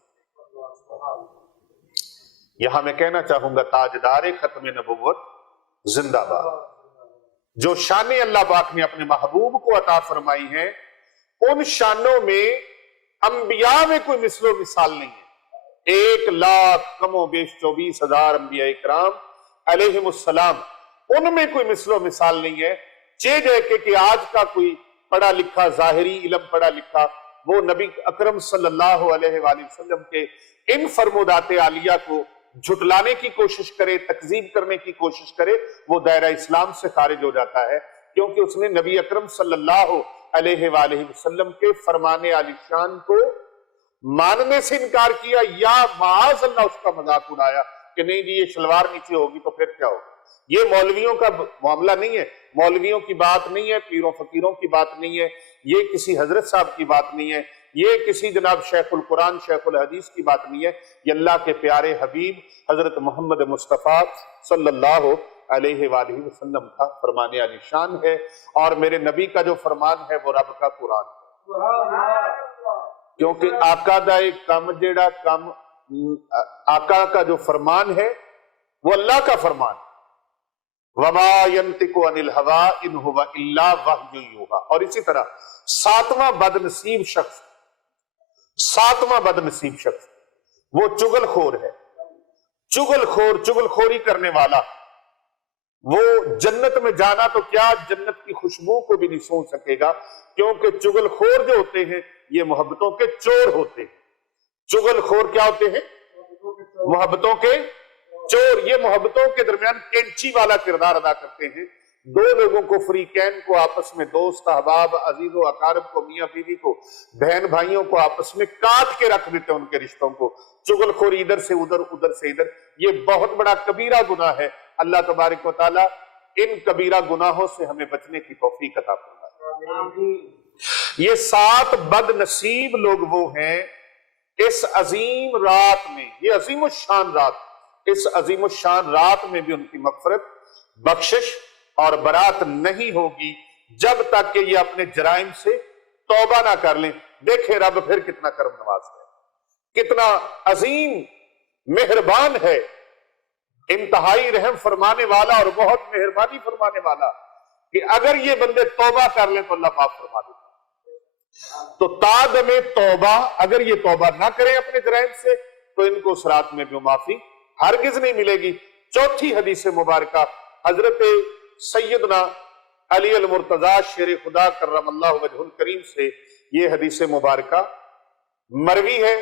یہاں میں کہنا چاہوں گا تاجدار ختم نبوت زندہ باد. جو شانیں اللہ پاک نے اپنے محبوب کو عطا فرمائی ہیں، ان شانوں میں انبیاء میں کوئی مثل و مثال نہیں ہے. 1,00,000 کم و بیش 24,000 انبیاء اکرام علیہم السلام، ان میں کوئی مثل و مثال نہیں ہے. کہ آج کا کوئی پڑھا لکھا ظاہری علم پڑھا لکھا وہ نبی اکرم صلی اللہ علیہ وآلہ وسلم کے ان فرمودات عالیہ کو جھٹلانے کی کوشش کرے، تکذیب کرنے کی کوشش کرے، وہ دائرہ اسلام سے خارج ہو جاتا ہے. کیونکہ اس نے نبی اکرم صلی اللہ علیہ وآلہ وسلم کے فرمان عالی شان کو ماننے سے انکار کیا، یا معاذ اللہ اس کا مذاق اڑایا کہ نہیں جی یہ شلوار نیچے ہوگی تو پھر کیا ہوگا. یہ مولویوں کا معاملہ نہیں ہے، مولویوں کی بات نہیں ہے، پیروں فقیروں کی بات نہیں ہے، یہ کسی حضرت صاحب کی بات نہیں ہے، یہ کسی جناب شیخ القرآن شیخ الحدیث کی بات نہیں ہے. یہ اللہ کے پیارے حبیب حضرت محمد مصطفیٰ صلی اللہ علیہ وآلہ وسلم کا فرمان عالی شان ہے. اور میرے نبی کا جو فرمان ہے وہ رب کا قرآن ہے. کیونکہ آقا دا ایک کم جیڑا کم، آقا کا جو فرمان ہے وہ اللہ کا فرمان ہے. وَمَا يَنْتِقُ عَنِ الْهَوَىٰ إِنْ هُوَ إِلَّا وَحْيٌ يُوحَىٰ. اور اسی طرح ساتواں بدنصیب شخص وہ چغل خور ہے. چغل خوری کرنے والا، وہ جنت میں جانا تو کیا جنت کی خوشبو کو بھی نہیں سونگھ سکے گا. کیونکہ چغل خور جو ہوتے ہیں یہ محبتوں کے چور ہوتے ہیں. چغل خور کیا ہوتے ہیں؟ محبتوں کے چور. یہ محبتوں کے درمیان کینچی والا کردار ادا کرتے ہیں. دو لوگوں کو، فریقین کو، آپس میں دوست احباب عزیز و اقارب کو، میاں بیوی کو، بہن بھائیوں کو آپس میں کاٹ کے رکھ دیتے ہیں ان کے رشتوں کو، چغل خوری ادھر سے ادھر، ادھر سے ادھر. یہ بہت بڑا کبیرہ گناہ ہے. اللہ تبارک و تعالی ان کبیرہ گناہوں سے ہمیں بچنے کی توفیق عطا فرمائے. یہ 7 بد نصیب لوگ وہ ہیں اس عظیم رات میں، یہ عظیم الشان رات، اس عظیم الشان رات میں بھی ان کی مغفرت، بخشش اور برات نہیں ہوگی جب تک کہ یہ اپنے جرائم سے توبہ نہ کر لیں. دیکھیں رب پھر کتنا کرم نواز ہے، کتنا عظیم مہربان ہے، انتہائی رحم فرمانے والا اور بہت مہربانی فرمانے والا، کہ اگر یہ بندے توبہ کر لیں تو اللہ معاف فرما دیتا. تو تادم توبہ، اگر یہ توبہ نہ کریں اپنے جرائم سے تو ان کو اس رات میں بھی معافی ہرگز نہیں ملے گی. چوتھی حدیث مبارکہ حضرت سیدنا علی المرتضی شیر خدا کرم اللہ وجہ الکریم سے یہ حدیث مبارکہ مروی ہے.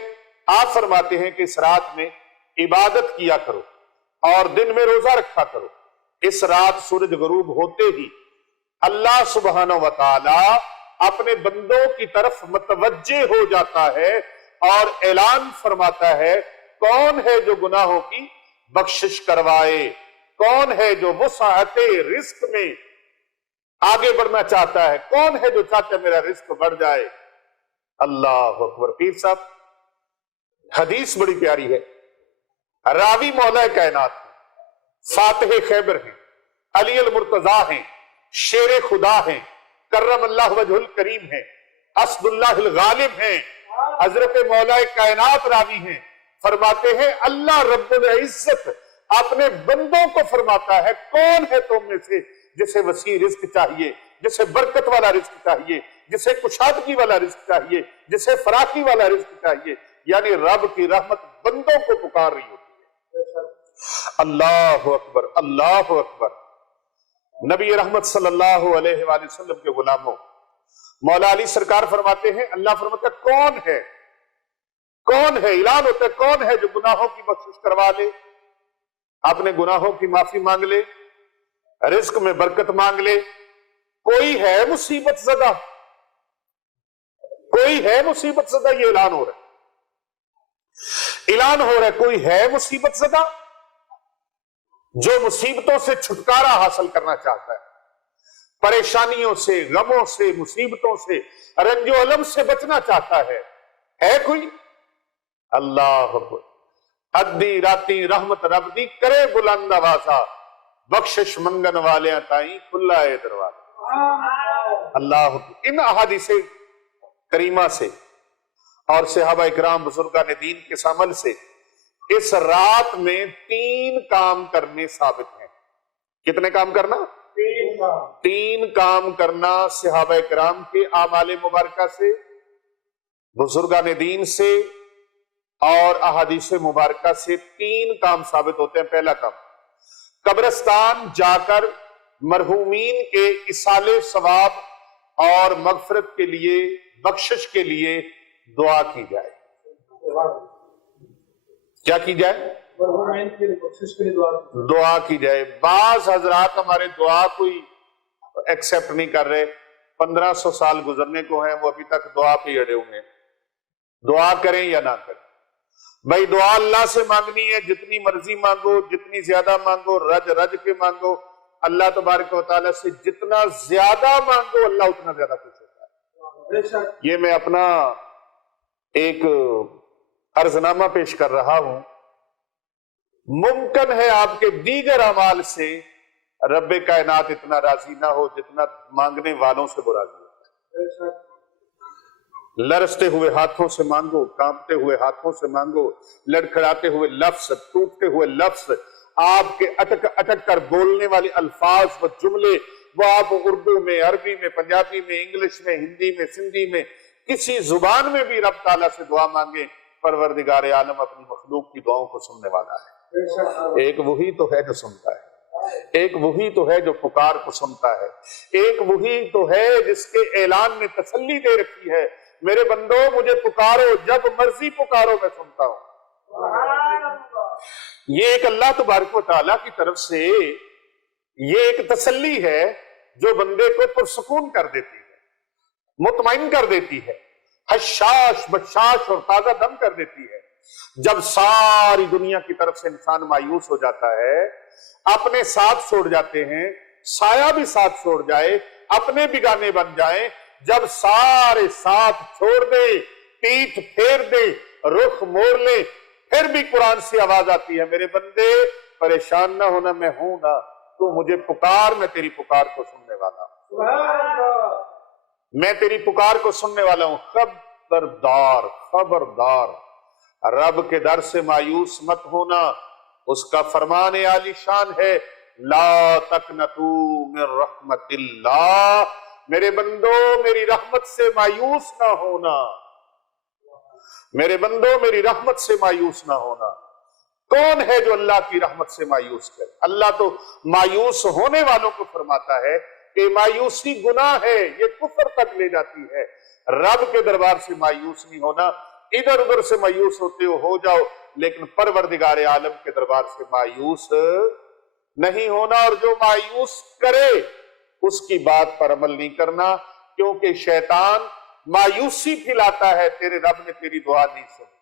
آپ فرماتے ہیں کہ اس رات میں عبادت کیا کرو اور دن میں روزہ رکھا کرو. اس رات سورج غروب ہوتے ہی اللہ سبحانہ و تعالی اپنے بندوں کی طرف متوجہ ہو جاتا ہے اور اعلان فرماتا ہے، کون ہے جو گناہوں کی بخشش کروائے، کون ہے جو وسعت رزق میں آگے بڑھنا چاہتا ہے، کون ہے جو چاہتا ہے میرا رزق بڑھ جائے. اللہ اکبر. پیر صاحب حدیث بڑی پیاری ہے. راوی مولا کائنات ہیں، فاتح خیبر ہیں، علی المرتضی ہیں، شیر خدا ہیں، کرم اللہ وجہ الکریم ہیں، اسد اللہ الغالب ہیں، حضرت مولا کائنات راوی ہیں. فرماتے ہیں اللہ رب العزت اپنے بندوں کو فرماتا ہے، کون ہے تم میں سے جسے وسیع رزق چاہیے، جسے برکت والا رزق چاہیے، جسے کشادگی والا رزق چاہیے، جسے فراخی والا رزق چاہیے. یعنی رب کی رحمت بندوں کو پکار رہی ہوتی ہے. اللہ اکبر، اللہ اکبر. نبی رحمت صلی اللہ علیہ وآلہ وسلم کے غلاموں، مولا علی سرکار فرماتے ہیں، اللہ فرماتا ہے کون ہے، کون ہے، اعلان ہوتا ہے کون ہے جو گناہوں کی بخشش کروا لے، اپنے گناہوں کی معافی مانگ لے، رزق میں برکت مانگ لے. کوئی ہے مصیبت زدہ، کوئی ہے مصیبت زدہ، یہ اعلان ہو رہا ہے، اعلان ہو رہا ہے کوئی ہے مصیبت زدہ جو مصیبتوں سے چھٹکارا حاصل کرنا چاہتا ہے، پریشانیوں سے، غموں سے، مصیبتوں سے، رنج و الم سے بچنا چاہتا ہے کوئی؟ اللہ اکبر. ادی راتی رحمت رب دی کرے بلند آوازا، بخشش منگن والیاں تائیں کھلا ہے دروازہ. اللہ اکبر. ان احادیث کریمہ سے اور صحابہ اکرام بزرگان دین کے عمل سے اس رات میں 3 کام کرنے ثابت ہیں. کتنے کام کرنا؟ 3 کام کرنا صحابہ اکرام کے اعمال مبارکہ سے، بزرگان دین سے اور احادیث مبارکہ سے 3 کام ثابت ہوتے ہیں. پہلا کام، قبرستان جا کر مرحومین کے ایصال ثواب اور مغفرت کے لیے، بخشش کے لیے دعا کی جائے. کیا کی جائے؟ دعا کی جائے. بعض حضرات ہمارے دعا کوئی ایکسپٹ نہیں کر رہے، 1500 سال گزرنے کو ہیں، وہ ابھی تک دعا پہ اڑے ہوئے ہیں. دعا کریں یا نہ کریں بھائی، دعا اللہ سے مانگنی ہے، جتنی مرضی مانگو، جتنی زیادہ مانگو، رج رج کے مانگو. اللہ تبارک و تعالیٰ سے جتنا زیادہ مانگو اللہ اتنا زیادہ خوش ہوتا ہے. یہ میں اپنا ایک عرضنامہ پیش کر رہا ہوں. ممکن ہے آپ کے دیگر اعمال سے رب کائنات اتنا راضی نہ ہو جتنا مانگنے والوں سے وہ راضی ہوتا ہے. لرزتے ہوئے ہاتھوں سے مانگو، کانپتے ہوئے ہاتھوں سے مانگو، لڑکھڑاتے ہوئے لفظ، ٹوٹتے ہوئے لفظ، آپ کے اٹک اٹک کر بولنے والے الفاظ و جملے، وہ آپ اردو میں، عربی میں، پنجابی میں، انگلش میں، ہندی میں، سندھی میں، کسی زبان میں بھی رب تعالیٰ سے دعا مانگے، پروردگار عالم اپنی مخلوق کی دعاؤں کو سننے والا ہے. ایک وہی تو ہے جو سنتا ہے، ایک وہی تو ہے جو پکار کو سنتا ہے، ایک وہی تو ہے جس کے اعلان میں تسلی دے رکھی ہے، میرے بندو مجھے پکارو، جب مرضی پکارو میں سنتا ہوں. یہ ایک اللہ تبارک و تعالیٰ کی طرف سے یہ ایک تسلی ہے جو بندے کو پرسکون کر دیتی ہے، مطمئن کر دیتی ہے، حشاش بشاش اور تازہ دم کر دیتی ہے۔ جب ساری دنیا کی طرف سے انسان مایوس ہو جاتا ہے، اپنے ساتھ چھوڑ جاتے ہیں، سایہ بھی ساتھ چھوڑ جائے، اپنے بگانے بن جائیں، جب سارے ساتھ چھوڑ دے، پیٹھ پھیر دے، رخ موڑ لے، پھر بھی قرآن سے آواز آتی ہے، میرے بندے پریشان نہ ہونا، میں ہوں نا، تو مجھے پکار، میں تیری پکار کو سننے والا ہوں، سبحان اللہ، میں تیری پکار کو سننے والا ہوں۔ خبردار خبردار، رب کے در سے مایوس مت ہونا، اس کا فرمان عالی شان ہے، لا تقنطوا من رحمت اللہ، میرے بندو میری رحمت سے مایوس نہ ہونا، میرے بندو میری رحمت سے مایوس نہ ہونا۔ کون ہے جو اللہ کی رحمت سے مایوس کرے؟ اللہ تو مایوس ہونے والوں کو فرماتا ہے کہ مایوسی گناہ ہے، یہ کفر تک لے جاتی ہے۔ رب کے دربار سے مایوس نہیں ہونا، ادھر ادھر سے مایوس ہوتے ہو جاؤ، لیکن پروردگار عالم کے دربار سے مایوس نہیں ہونا، اور جو مایوس کرے اس کی بات پر عمل نہیں کرنا، کیونکہ شیطان مایوسی پھیلاتا ہے، تیرے رب نے تیری دعا نہیں سنی۔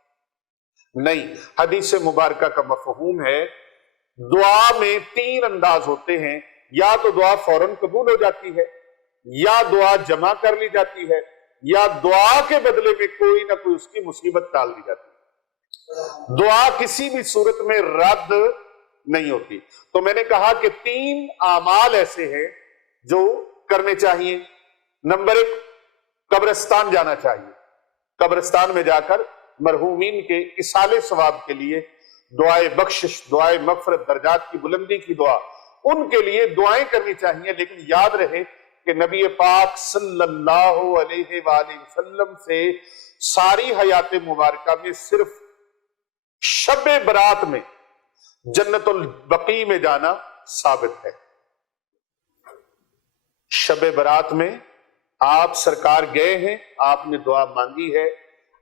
نہیں، حدیث مبارکہ کا مفہوم ہے، دعا میں 3 انداز ہوتے ہیں، یا تو دعا فوراً قبول ہو جاتی ہے، یا دعا جمع کر لی جاتی ہے، یا دعا کے بدلے میں کوئی نہ کوئی اس کی مصیبت ٹال دی جاتی ہے۔ دعا کسی بھی صورت میں رد نہیں ہوتی۔ تو میں نے کہا کہ 3 اعمال ایسے ہیں جو کرنے چاہیے۔ نمبر 1، قبرستان جانا چاہیے، قبرستان میں جا کر مرحومین کے اصالِ ثواب کے لیے دعائے بخشش، دعائے مغفرت، درجات کی بلندی کی دعا، ان کے لیے دعائیں کرنی چاہیے۔ لیکن یاد رہے کہ نبی پاک صلی اللہ علیہ وآلہ وسلم سے ساری حیات مبارکہ میں صرف شب برات میں جنت البقیع میں جانا ثابت ہے۔ شب برات میں آپ سرکار گئے ہیں، آپ نے دعا مانگی ہے،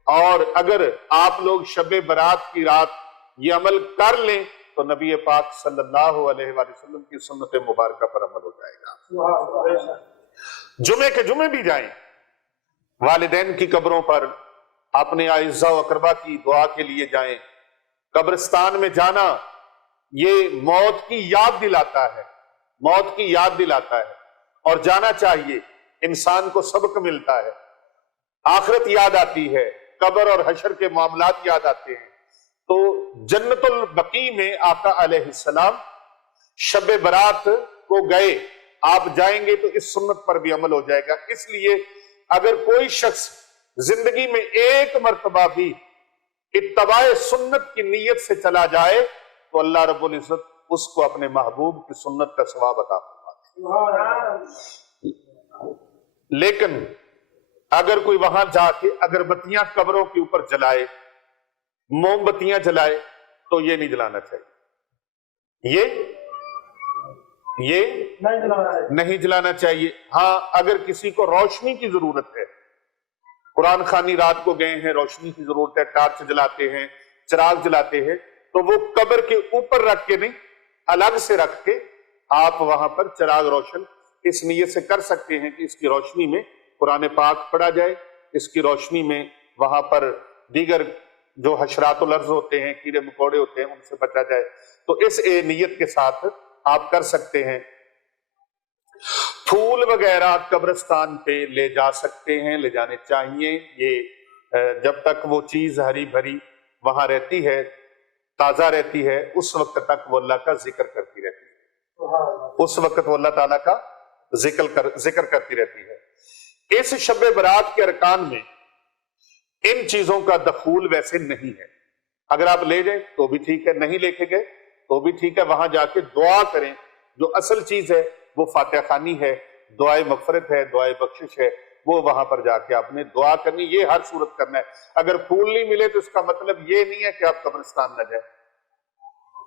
اور اگر آپ لوگ شب برات کی رات یہ عمل کر لیں تو نبی پاک صلی اللہ علیہ وآلہ وسلم کی سنت مبارکہ پر عمل ہو جائے گا۔ سبحان اللہ، جمعے کے جمعے بھی جائیں، والدین کی قبروں پر، اپنے اعزاء و اقربا کی دعا کے لیے جائیں۔ قبرستان میں جانا یہ موت کی یاد دلاتا ہے، موت کی یاد دلاتا ہے، اور جانا چاہیے، انسان کو سبق ملتا ہے، آخرت یاد آتی ہے، قبر اور حشر کے معاملات یاد آتے ہیں۔ تو جنت البقیع میں آقا علیہ السلام شب برات کو گئے، آپ جائیں گے تو اس سنت پر بھی عمل ہو جائے گا۔ اس لیے اگر کوئی شخص زندگی میں ایک مرتبہ بھی اتباع سنت کی نیت سے چلا جائے تو اللہ رب العزت اس کو اپنے محبوب کی سنت کا ثواب عطا فرماتے ہیں۔ سبحان اللہ، لیکن اگر کوئی وہاں جا کے اگربتیاں قبروں کے اوپر جلائے، موم بتیاں جلائے، تو یہ نہیں جلانا چاہیے، یہ نہیں جلانا چاہیے۔ ہاں، اگر کسی کو روشنی کی ضرورت ہے، قرآن خوانی رات کو گئے ہیں، روشنی کی ضرورت ہے، ٹارچ جلاتے ہیں، چراغ جلاتے ہیں، تو وہ قبر کے اوپر رکھ کے نہیں، الگ سے رکھ کے آپ وہاں پر چراغ روشن اس نیت سے کر سکتے ہیں کہ اس کی روشنی میں قرآن پاک پڑھا جائے، اس کی روشنی میں وہاں پر دیگر جو حشرات الارض ہوتے ہیں، کیڑے مکوڑے ہوتے ہیں، ان سے بچا جائے۔ تو اس نیت کے ساتھ آپ کر سکتے ہیں۔ پھول وغیرہ قبرستان پہ لے جا سکتے ہیں، لے جانے چاہیے، یہ جب تک وہ چیز ہری بھری وہاں رہتی ہے، تازہ رہتی ہے، اس وقت تک وہ اللہ کا ذکر کرتی رہتی ہے، اس وقت وہ اللہ تعالیٰ کا ذکر کرتی رہتی ہے۔ اس شب برات کے ارکان میں ان چیزوں کا دخول ویسے نہیں ہے، اگر آپ لے جائیں تو بھی ٹھیک ہے، نہیں لے کے گئے تو بھی ٹھیک ہے، وہاں جا کے دعا کریں۔ جو اصل چیز ہے وہ فاتحہ خوانی ہے، دعائے مغفرت ہے، دعائے بخشش ہے، وہ وہاں پر جا کے آپ نے دعا کرنی، یہ ہر صورت کرنا ہے۔ اگر پھول نہیں ملے تو اس کا مطلب یہ نہیں ہے کہ آپ قبرستان نہ جائیں۔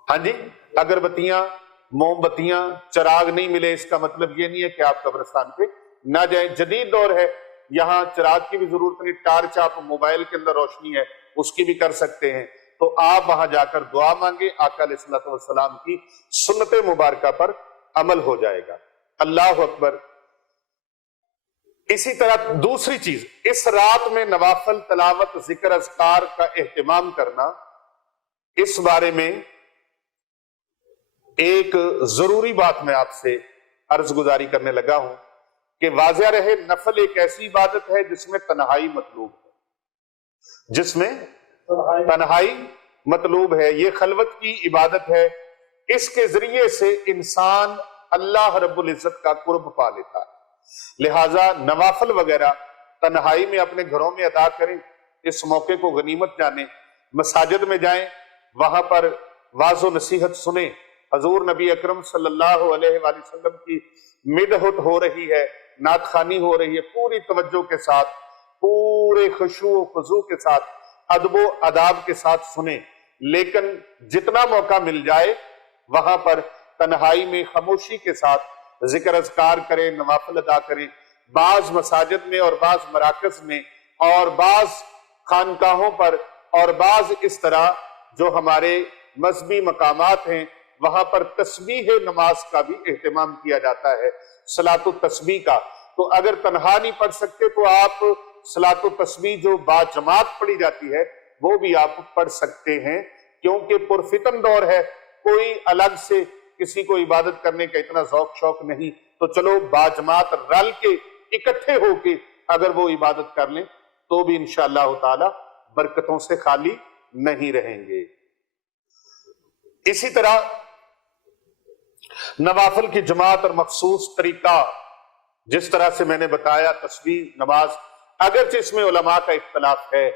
ہاں جی، اگربتیاں، موم بتیاں، چراغ نہیں ملے، اس کا مطلب یہ نہیں ہے کہ آپ قبرستان پہ نہ جائیں۔ جدید دور ہے، یہاں چراغ کی بھی ضرورت نہیں، ٹارچ آپ موبائل کے اندر روشنی ہے اس کی بھی کر سکتے ہیں۔ تو آپ وہاں جا کر دعا مانگیں، آقا علیہ الصلوۃ والسلام کی سنت مبارکہ پر عمل ہو جائے گا۔ اللہ اکبر۔ اسی طرح دوسری چیز، اس رات میں نوافل تلاوت ذکر اذکار کا اہتمام کرنا، اس بارے میں ایک ضروری بات میں آپ سے عرض گزاری کرنے لگا ہوں کہ واضح رہے، نفل ایک ایسی عبادت ہے جس میں تنہائی مطلوب ہے، جس میں تنہائی مطلوب ہے، یہ خلوت کی عبادت ہے، اس کے ذریعے سے انسان اللہ رب العزت کا قرب پا لیتا ہے۔ لہٰذا نوافل وغیرہ تنہائی میں اپنے گھروں میں ادا کریں، اس موقع کو غنیمت جانیں، مساجد میں جائیں، وہاں پر واعظ و نصیحت سنیں، حضور نبی اکرم صلی اللہ علیہ وآلہ وسلم کی مدحت ہو رہی ہے، نعت خوانی ہو رہی ہے، پوری توجہ کے ساتھ، پورے خشوع و خضوع کے ساتھ، ادب و آداب کے ساتھ سنیں، لیکن جتنا موقع مل جائے وہاں پر تنہائی میں خاموشی کے ساتھ ذکر اذکار کریں، نوافل ادا کریں۔ بعض مساجد میں اور بعض مراکز میں اور بعض خانقاہوں پر اور بعض اس طرح جو ہمارے مذہبی مقامات ہیں وہاں پر تسبیح نماز کا بھی اہتمام کیا جاتا ہے، صلاۃ التسبیح کا۔ تو اگر تنہا نہیں پڑھ سکتے تو آپ صلاۃ التسبیح جو باجماعت پڑھی جاتی ہے وہ بھی آپ پڑھ سکتے ہیں، کیونکہ پرفتن دور ہے، کوئی الگ سے کسی کو عبادت کرنے کا اتنا ذوق شوق نہیں، تو چلو باجماعت رل کے اکٹھے ہو کے اگر وہ عبادت کر لیں تو بھی انشاءاللہ تعالی برکتوں سے خالی نہیں رہیں گے۔ اسی طرح نوافل کی جماعت اور مخصوص طریقہ، جس طرح سے میں نے بتایا تسبیح نماز، اگرچہ اس میں علماء کا اختلاف ہے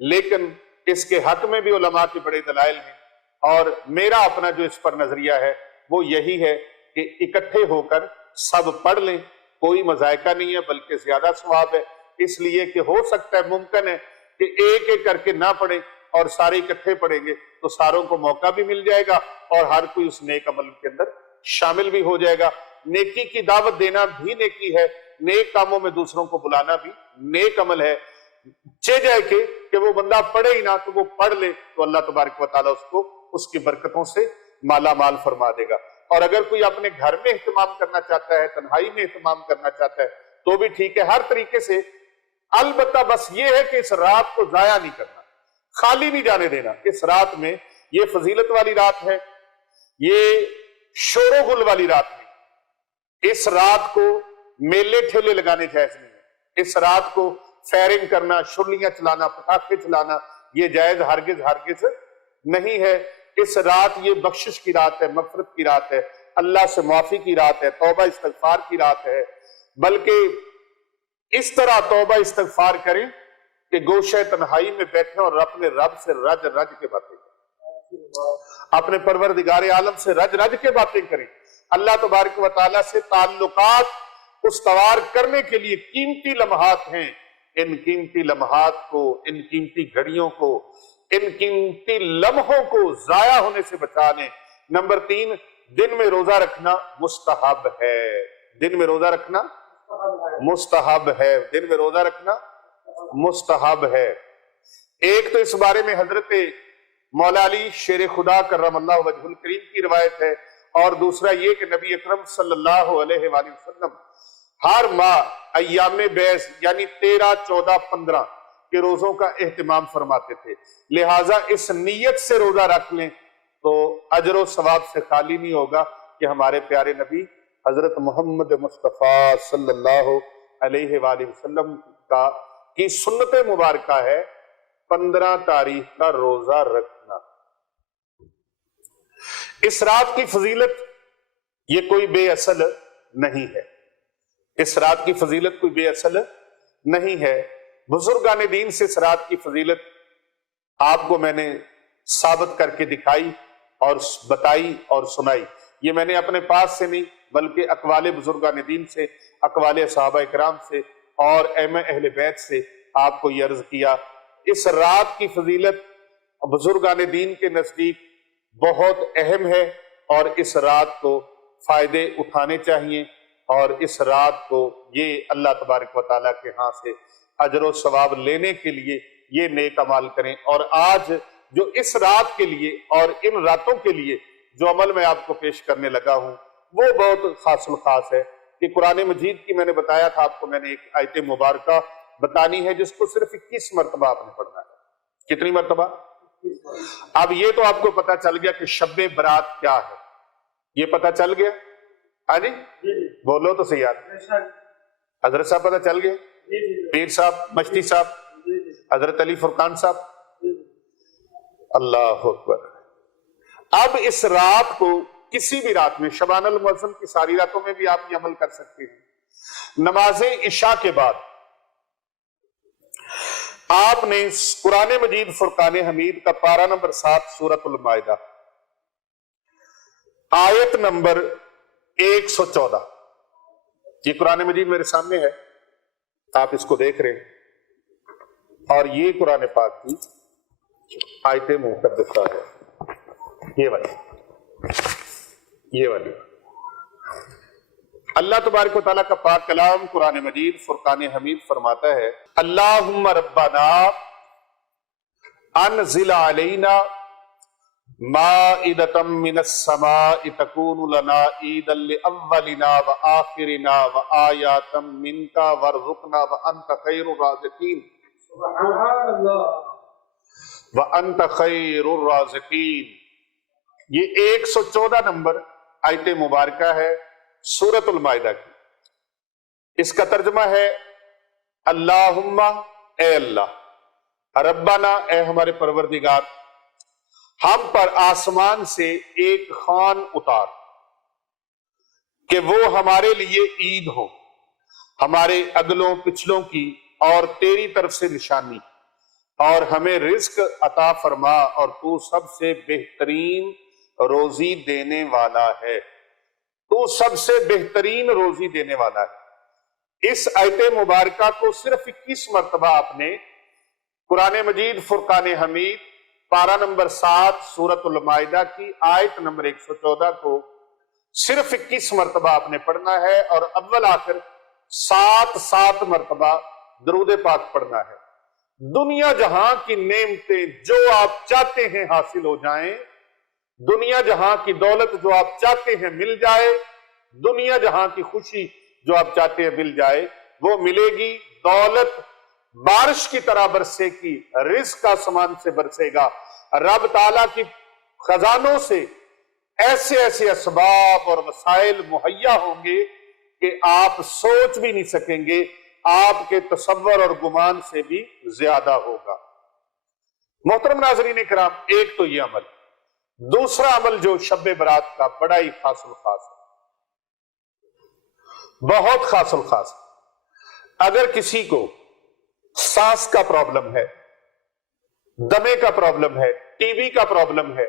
لیکن اس کے حق میں بھی علماء کے بڑے دلائل ہیں، اور میرا اپنا جو اس پر نظریہ ہے وہ یہی ہے کہ اکٹھے ہو کر سب پڑھ لیں، کوئی مذائقہ نہیں ہے بلکہ زیادہ ثواب ہے، اس لیے کہ ہو سکتا ہے، ممکن ہے کہ ایک ایک کر کے نہ پڑھیں اور سارے اکٹھے پڑھیں گے تو ساروں کو موقع بھی مل جائے گا اور ہر کوئی اس نیک عمل کے اندر شامل بھی ہو جائے گا۔ نیکی کی دعوت دینا بھی نیکی ہے، نیک کاموں میں دوسروں کو بلانا بھی نیک عمل ہے۔ چہ جائے کہ وہ بندہ پڑھے ہی نہ تو وہ پڑھ لے تو اللہ تبارک و تعالیٰ اس کو اس کی برکتوں سے مالا مال فرما دے گا۔ اور اگر کوئی اپنے گھر میں اہتمام کرنا چاہتا ہے، تنہائی میں اہتمام کرنا چاہتا ہے تو بھی ٹھیک ہے، ہر طریقے سے، البتہ بس یہ ہے کہ اس رات کو ضائع نہیں کرنا، خالی نہیں جانے دینا۔ اس رات میں یہ فضیلت والی رات ہے، یہ شور و غل والی رات نہیں، اس رات کو میلے ٹھیلے لگانے جائز نہیں ہے، اس رات کو فائرنگ کرنا، شرلیاں چلانا، پٹاخے چلانا یہ جائز ہرگز ہرگز نہیں ہے۔ اس رات یہ بخشش کی رات ہے، مغفرت کی رات ہے، اللہ سے معافی کی رات ہے، توبہ استغفار کی رات ہے، بلکہ اس طرح توبہ استغفار کریں کہ گوشہ تنہائی میں بیٹھیں اور اپنے رب سے رج رج کے باتیں کریں، اپنے پروردگار عالم سے رج رج کے باتیں کریں، اللہ تبارک و تعالیٰ سے تعلقات استوار کرنے کے لیے قیمتی لمحات ہیں، ان قیمتی لمحات کو، ان قیمتی گھڑیوں کو، ان قیمتی لمحوں کو ضائع ہونے سے بچا لیں۔ نمبر 3، دن میں روزہ رکھنا مستحب ہے، دن میں روزہ رکھنا مستحب ہے، دن میں روزہ رکھنا مستحب ہے۔ ایک تو اس بارے میں حضرت مولا علی شیر خدا کرم اللہ وجہ الکریم کی روایت ہے، اور دوسرا یہ کہ نبی اکرم صلی اللہ علیہ وآلہ وسلم ہر ماہ ایام بیض یعنی 13، 14، 15 کے روزوں کا اہتمام فرماتے تھے، لہٰذا اس نیت سے روزہ رکھ لیں تو اجر و ثواب سے خالی نہیں ہوگا کہ ہمارے پیارے نبی حضرت محمد مصطفیٰ صلی اللہ علیہ وآلہ وسلم کی سنت مبارکہ ہے 15 تاریخ کا روزہ رکھنا۔ اس رات کی فضیلت یہ کوئی بے اصل نہیں ہے، اس رات کی فضیلت کوئی بے اصل نہیں ہے۔ بزرگان دین سے اس رات کی فضیلت آپ کو میں نے ثابت کر کے دکھائی اور بتائی اور سنائی، یہ میں نے اپنے پاس سے نہیں بلکہ اقوال بزرگان دین سے، اقوال صحابہ اکرام سے اور ائمہ اہل بیت سے آپ کو یہ عرض کیا۔ اس رات کی فضیلت بزرگان دین کے نزدیک بہت اہم ہے اور اس رات کو فائدے اٹھانے چاہیے، اور اس رات کو یہ اللہ تبارک و تعالیٰ کے ہاں سے اجر و ثواب لینے کے لیے یہ نیک عمل کریں۔ اور آج جو اس رات کے لیے اور ان راتوں کے لیے جو عمل میں آپ کو پیش کرنے لگا ہوں وہ بہت خاص الخاص ہے کہ قرآن مجید کی میں نے بتایا تھا آپ کو، میں نے ایک آیت مبارکہ بتانی ہے جس کو صرف 21 مرتبہ آپ نے پڑھنا ہے۔ کتنی مرتبہ؟ اب یہ تو آپ کو پتا چل گیا کہ شب برات کیا ہے، یہ پتا چل گیا؟ ہاں جی بولو تو صحیح آتا۔ حضرت صاحب پتا چل گیا؟ پیر صاحب، مشتی صاحب، حضرت علی فرقان صاحب، اللہ اکبر۔ اب اس رات کو کسی بھی رات میں، شبان المعظم کی ساری راتوں میں بھی آپ یہ عمل کر سکتے ہیں، نماز عشاء کے بعد آپ نے قرآن مجید فرقان حمید کا پارہ نمبر 7 سورۃ المائدہ آیت نمبر 114، یہ قرآن مجید میرے سامنے ہے، آپ اس کو دیکھ رہے ہیں، اور یہ قرآن پاک کی آیت مقدسہ ہے، یہ والی اللہ تبارک و تعالیٰ کا پاک کلام قرآن مجید فرقان حمید فرماتا ہے، اللہم ربنا انزل علینا مائدۃ من السماء تکون لنا عیدا لاولنا وآخرنا وآیات منک وارزقنا وانت خیر الرازقین سبحان اللہ وانت خیر الرازقین۔ یہ 114 نمبر آیت مبارکہ ہے سورۃ المائدہ کی۔ اس کا ترجمہ ہے اللہم اے اللہ، ربنا اے ہمارے پروردگار، ہم پر آسمان سے ایک خوان اتار کہ وہ ہمارے لیے عید ہو، ہمارے اگلوں پچھلوں کی اور تیری طرف سے نشانی، اور ہمیں رزق عطا فرما، اور تو سب سے بہترین روزی دینے والا ہے، تو سب سے بہترین روزی دینے والا ہے۔ اس آیت مبارکہ کو صرف 21 مرتبہ آپ نے قرآن مجید فرقان حمید پارہ نمبر 7 سورۃ المائدہ کی آیت نمبر 114 کو صرف 21 مرتبہ آپ نے پڑھنا ہے، اور اول آخر 7 مرتبہ درود پاک پڑھنا ہے۔ دنیا جہاں کی نعمتیں جو آپ چاہتے ہیں حاصل ہو جائیں، دنیا جہاں کی دولت جو آپ چاہتے ہیں مل جائے، دنیا جہاں کی خوشی جو آپ چاہتے ہیں مل جائے، وہ ملے گی۔ دولت بارش کی طرح برسے گی، رزق کا سامان سے برسے گا، رب تعالیٰ کی خزانوں سے ایسے ایسے اسباب اور وسائل مہیا ہوں گے کہ آپ سوچ بھی نہیں سکیں گے، آپ کے تصور اور گمان سے بھی زیادہ ہوگا۔ محترم ناظرین کرام، ایک تو یہ عمل، دوسرا عمل جو شب برات کا بڑا ہی خاص الخاص ہے، بہت خاص الخاص ہے۔ اگر کسی کو سانس کا پرابلم ہے، دمے کا پرابلم ہے، ٹی بی کا پرابلم ہے،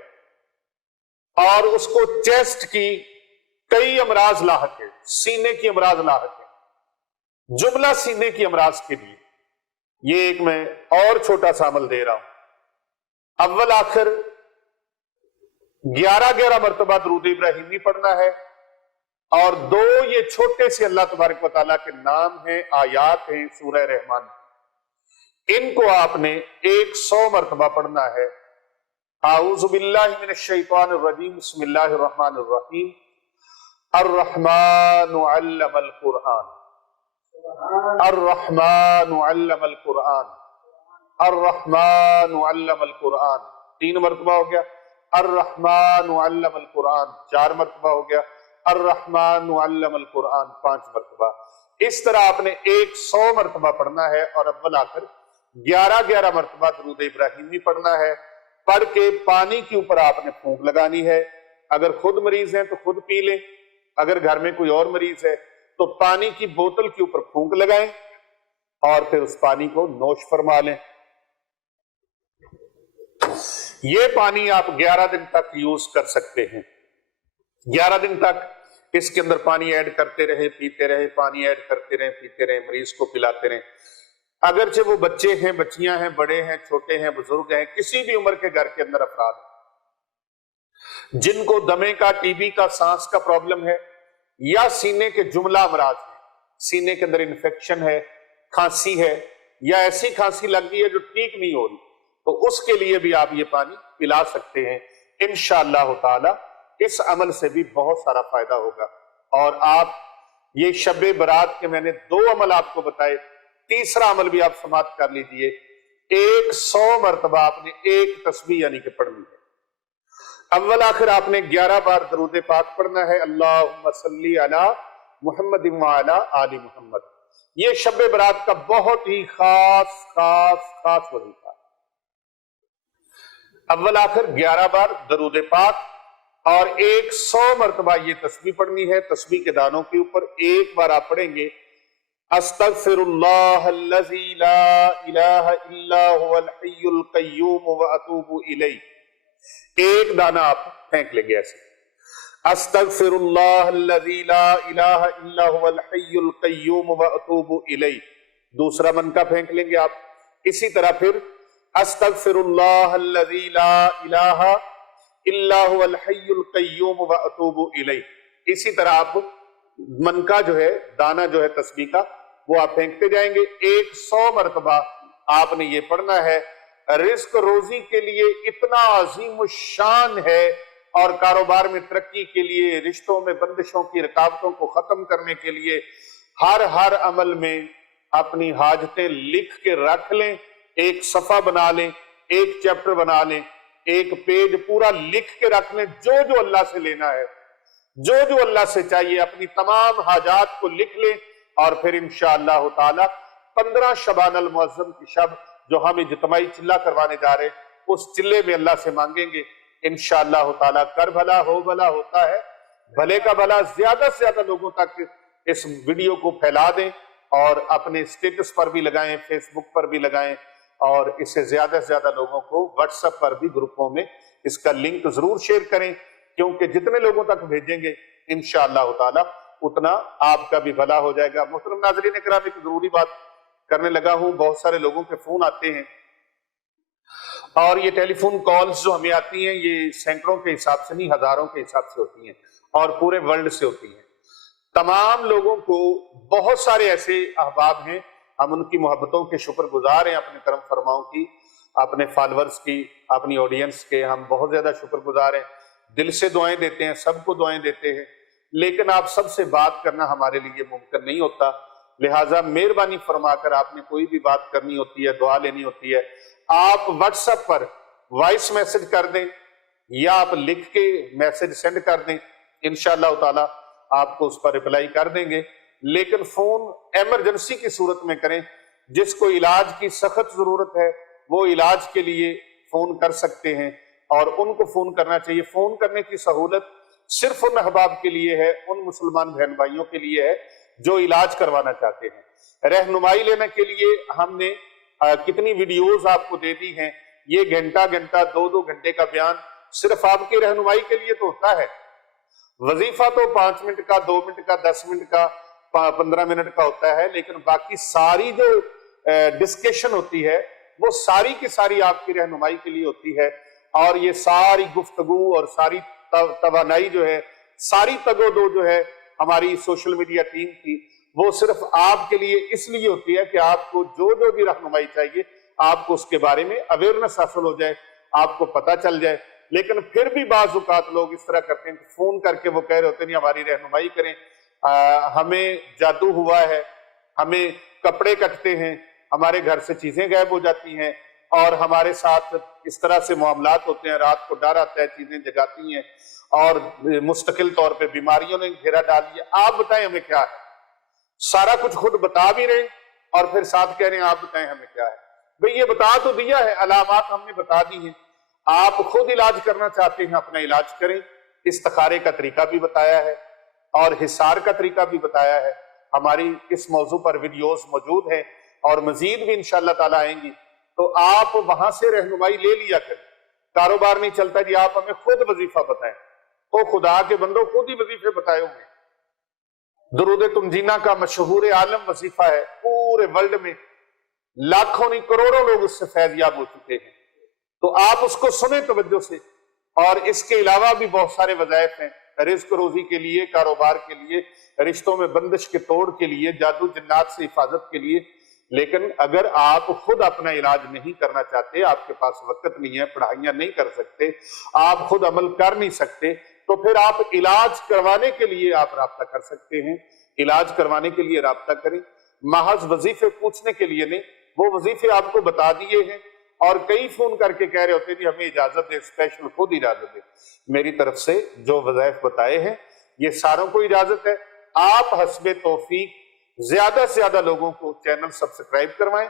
اور اس کو چیسٹ کی کئی امراض لاحق ہیں، سینے کی امراض لاحق ہیں، جملہ سینے کی امراض کے لیے یہ ایک میں اور چھوٹا سا عمل دے رہا ہوں۔ اول آخر 11 مرتبہ درود ابراہیمی پڑھنا ہے، اور 2 یہ چھوٹے سے اللہ تبارک و تعالیٰ کے نام ہیں، آیات ہیں سورہ رحمان، ان کو آپ نے 100 مرتبہ پڑھنا ہے۔ اعوذ باللہ من الشیطان الرجیم، بسم اللہ الرحمن الرحیم، الرحمن علم القرآن، الرحمن علم القرآن، الرحمن علم القرآن، 3 مرتبہ ہو گیا۔ الرحمن علم القرآن 4 مرتبہ ہو گیا۔ الرحمن علم القرآن 5 مرتبہ۔ اس طرح آپ نے 100 مرتبہ پڑھنا ہے، اور اول آخر 11 مرتبہ درود ابراہیمی پڑھنا ہے۔ پڑھ کے پانی کے اوپر آپ نے پھونک لگانی ہے۔ اگر خود مریض ہیں تو خود پی لیں، اگر گھر میں کوئی اور مریض ہے تو پانی کی بوتل کے اوپر پھونک لگائیں، اور پھر اس پانی کو نوش فرما لیں۔ یہ پانی آپ 11 دن تک یوز کر سکتے ہیں۔ 11 دن تک اس کے اندر پانی ایڈ کرتے رہے، پیتے رہے، پانی ایڈ کرتے رہے، پیتے رہے، مریض کو پلاتے رہے۔ اگرچہ وہ بچے ہیں، بچیاں ہیں، بڑے ہیں، چھوٹے ہیں، بزرگ ہیں، کسی بھی عمر کے گھر کے اندر افراد ہیں جن کو دمے کا، ٹی بی کا، سانس کا پرابلم ہے، یا سینے کے جملہ امراض ہیں، سینے کے اندر انفیکشن ہے، کھانسی ہے، یا ایسی کھانسی لگ گئی ہے جو ٹھیک نہیں ہو رہی، تو اس کے لیے بھی آپ یہ پانی پلا سکتے ہیں۔ انشاءاللہ تعالی اس عمل سے بھی بہت سارا فائدہ ہوگا۔ اور آپ یہ شب برات کے میں نے 2 عمل آپ کو بتائے، تیسرا عمل بھی آپ سماعت کر لیجئے، 100 مرتبہ آپ نے ایک تسبیح یعنی کہ پڑھنی ہے۔ اول آخر آپ نے 11 بار درود پاک پڑھنا ہے، اللہم صلی علی محمد وعلی آل محمد۔ یہ شب برات کا بہت ہی خاص وظیفہ ہے۔ اول آخر 11 بار درود پاک اور 100 مرتبہ یہ تسبیح پڑھنی ہے۔ تسبیح کے دانوں کے اوپر ایک بار آپ پڑھیں گے استغفر اللہ الذی لا الہ الا هو الحی القیوم واتوب الیہ، ایک دانہ آپ پھینک لیں گے ایسے، استغفر اللہ الذی لا الہ الا هو الحی القیوم واتوب الیہ، دوسرا منکا پھینک لیں گے آپ، اسی طرح پھر استغفر اللہ الذی لا الہ الا هو الحی القیوم واتوب الیہ، اسی طرح آپ منکا جو ہے دانہ جو ہے تسبیح کا وہ آپ پھینکتے جائیں گے۔ 100 مرتبہ آپ نے یہ پڑھنا ہے۔ رزق روزی کے لیے اتنا عظیم الشان ہے، اور کاروبار میں ترقی کے لیے، رشتوں میں بندشوں کی رکاوٹوں کو ختم کرنے کے لیے ہر عمل میں اپنی حاجتیں لکھ کے رکھ لیں، ایک صفحہ بنا لیں، ایک چیپٹر بنا لیں، ایک پیج پورا لکھ کے رکھ لیں، جو اللہ سے لینا ہے، جو اللہ سے چاہیے، اپنی تمام حاجات کو لکھ لیں، اور پھر انشاءاللہ تعالی 15 شبان المعظم کی شب جو ہم اجتماعی چلہ کروانے جا رہے ہیں، اس چلے میں اللہ سے مانگیں گے انشاءاللہ تعالی۔ کر بھلا ہو بھلا ہوتا ہے، بھلے کا بھلا، زیادہ سے زیادہ لوگوں تک اس ویڈیو کو پھیلا دیں، اور اپنے سٹیٹس پر بھی لگائیں، فیس بک پر بھی لگائیں، اور اسے زیادہ سے زیادہ لوگوں کو واٹس ایپ پر بھی گروپوں میں اس کا لنک ضرور شیئر کریں، کیونکہ جتنے لوگوں تک بھیجیں گے انشاءاللہ تعالی اتنا آپ کا بھی بھلا ہو جائے گا۔ محترم ناظرین کرام، ایک ضروری بات کرنے لگا ہوں، بہت سارے لوگوں کے فون آتے ہیں، اور یہ ٹیلی فون کالز جو ہمیں آتی ہیں یہ سینکڑوں کے حساب سے نہیں، ہزاروں کے حساب سے ہوتی ہیں، اور پورے ورلڈ سے ہوتی ہیں۔ تمام لوگوں کو، بہت سارے ایسے احباب ہیں، ہم ان کی محبتوں کے شکر گزار ہیں، اپنے کرم فرماؤں کی، اپنے فالورز کی، اپنی آڈینس کے ہم بہت زیادہ شکر گزار ہیں، دل سے دعائیں دیتے ہیں، سب کو دعائیں دیتے ہیں، لیکن آپ سب سے بات کرنا ہمارے لیے ممکن نہیں ہوتا، لہٰذا مہربانی فرما کر آپ نے کوئی بھی بات کرنی ہوتی ہے، دعا لینی ہوتی ہے، آپ واٹس ایپ پر وائس میسج کر دیں، یا آپ لکھ کے میسج سینڈ کر دیں، انشاءاللہ تعالی آپ کو اس پر رپلائی کر دیں گے، لیکن فون ایمرجنسی کی صورت میں کریں۔ جس کو علاج کی سخت ضرورت ہے وہ علاج کے لیے فون کر سکتے ہیں، اور ان کو فون کرنا چاہیے۔ فون کرنے کی سہولت صرف ان احباب کے لیے ہے، ان مسلمان بہن بھائیوں کے لیے ہے جو علاج کروانا چاہتے ہیں۔ رہنمائی لینے کے لیے ہم نے کتنی ویڈیوز آپ کو دے دی ہیں، یہ گھنٹہ 2 گھنٹے کا بیان صرف آپ کی رہنمائی کے لیے تو ہوتا ہے۔ وظیفہ تو 5 منٹ کا، 2 منٹ کا، 10 منٹ کا، 15 منٹ کا ہوتا ہے، لیکن باقی ساری جو ڈسکشن ہوتی ہے وہ ساری کی ساری آپ کی رہنمائی کے لیے ہوتی ہے، اور یہ ساری گفتگو اور ساری توانائی جو ہے، ساری تگ و دو جو ہے ہماری سوشل میڈیا ٹیم کی، وہ صرف آپ کے لیے اس لیے ہوتی ہے کہ آپ کو جو بھی رہنمائی چاہیے آپ کو اس کے بارے میں اویئرنس حاصل ہو جائے، آپ کو پتہ چل جائے۔ لیکن پھر بھی بعض اوقات لوگ اس طرح کرتے ہیں کہ فون کر کے وہ کہہ رہے ہوتے ہیں ہماری رہنمائی کریں، ہمیں جادو ہوا ہے، ہمیں کپڑے کٹتے ہیں، ہمارے گھر سے چیزیں غائب ہو جاتی ہیں، اور ہمارے ساتھ اس طرح سے معاملات ہوتے ہیں، رات کو ڈر آتا ہے، چیزیں جگاتی ہیں، اور مستقل طور پہ بیماریوں نے گھیرا ڈال دیا۔ آپ بتائیں ہمیں کیا ہے؟ سارا کچھ خود بتا بھی رہے اور پھر ساتھ کہہ رہے ہیں آپ بتائیں ہمیں کیا ہے۔ بھئی یہ بتا تو دیا ہے، علامات ہم نے بتا دی ہیں، آپ خود علاج کرنا چاہتے ہیں اپنا علاج کریں۔ استخارے کا طریقہ بھی بتایا ہے، اور حصار کا طریقہ بھی بتایا ہے۔ ہماری اس موضوع پر ویڈیوز موجود ہیں، اور مزید بھی انشاءاللہ تعالی آئیں گی، تو آپ وہاں سے رہنمائی لے لیا کریں۔ کاروبار نہیں چلتا جی آپ ہمیں خود وظیفہ بتائیں، تو خدا کے بندوں خود ہی وظیفے بتائے ہوئے۔ درود تنجینہ کا مشہور عالم وظیفہ ہے، پورے ورلڈ میں لاکھوں نہیں کروڑوں لوگ اس سے فیض یاب ہو چکے ہیں، تو آپ اس کو سنیں توجہ سے۔ اور اس کے علاوہ بھی بہت سارے وظائف ہیں، رزق روزی کے لیے، کاروبار کے لیے، رشتوں میں بندش کے توڑ کے لیے، جادو جنات سے حفاظت کے لیے۔ لیکن اگر آپ خود اپنا علاج نہیں کرنا چاہتے، آپ کے پاس وقت نہیں ہے، پڑھائیاں نہیں کر سکتے، آپ خود عمل کر نہیں سکتے، تو پھر آپ علاج کروانے کے لیے آپ رابطہ کر سکتے ہیں، علاج کروانے کے لیے رابطہ کریں، محض وظیفے پوچھنے کے لیے نہیں۔ وہ وظیفے آپ کو بتا دیے ہیں، اور کئی فون کر کے کہہ رہے ہوتے ہیں جی ہمیں اجازت دے، اسپیشل خود اجازت دے۔ میری طرف سے جو وظائف بتائے ہیں یہ ساروں کو اجازت ہے۔ آپ حسب توفیق زیادہ سے زیادہ لوگوں کو چینل سبسکرائب کروائیں،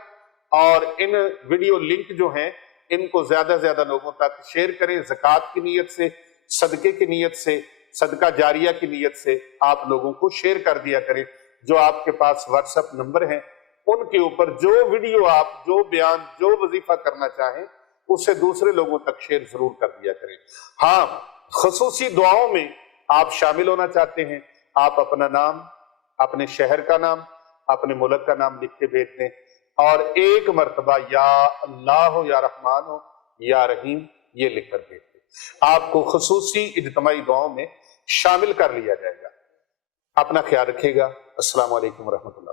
اور ان ویڈیو لنک جو ہیں ان کو زیادہ سے زیادہ لوگوں تک شیئر کریں۔ زکوٰۃ کی نیت سے، صدقے کی نیت سے، صدقہ جاریہ کی نیت سے آپ لوگوں کو شیئر کر دیا کریں۔ جو آپ کے پاس واٹس ایپ نمبر ہیں ان کے اوپر جو ویڈیو آپ، جو بیان، جو وظیفہ کرنا چاہیں اسے دوسرے لوگوں تک شیئر ضرور کر دیا کریں۔ ہاں، خصوصی دعاؤں میں آپ شامل ہونا چاہتے ہیں، آپ اپنا نام، اپنے شہر کا نام، اپنے ملک کا نام لکھ کے بھیج دیں، اور ایک مرتبہ یا اللہ ہو یا رحمان ہو یا رحیم یہ لکھ کر بھیج دیں۔ آپ کو خصوصی اجتماعی دعاؤں میں شامل کر لیا جائے گا۔ اپنا خیال رکھیے گا۔ السلام علیکم ورحمۃ اللہ۔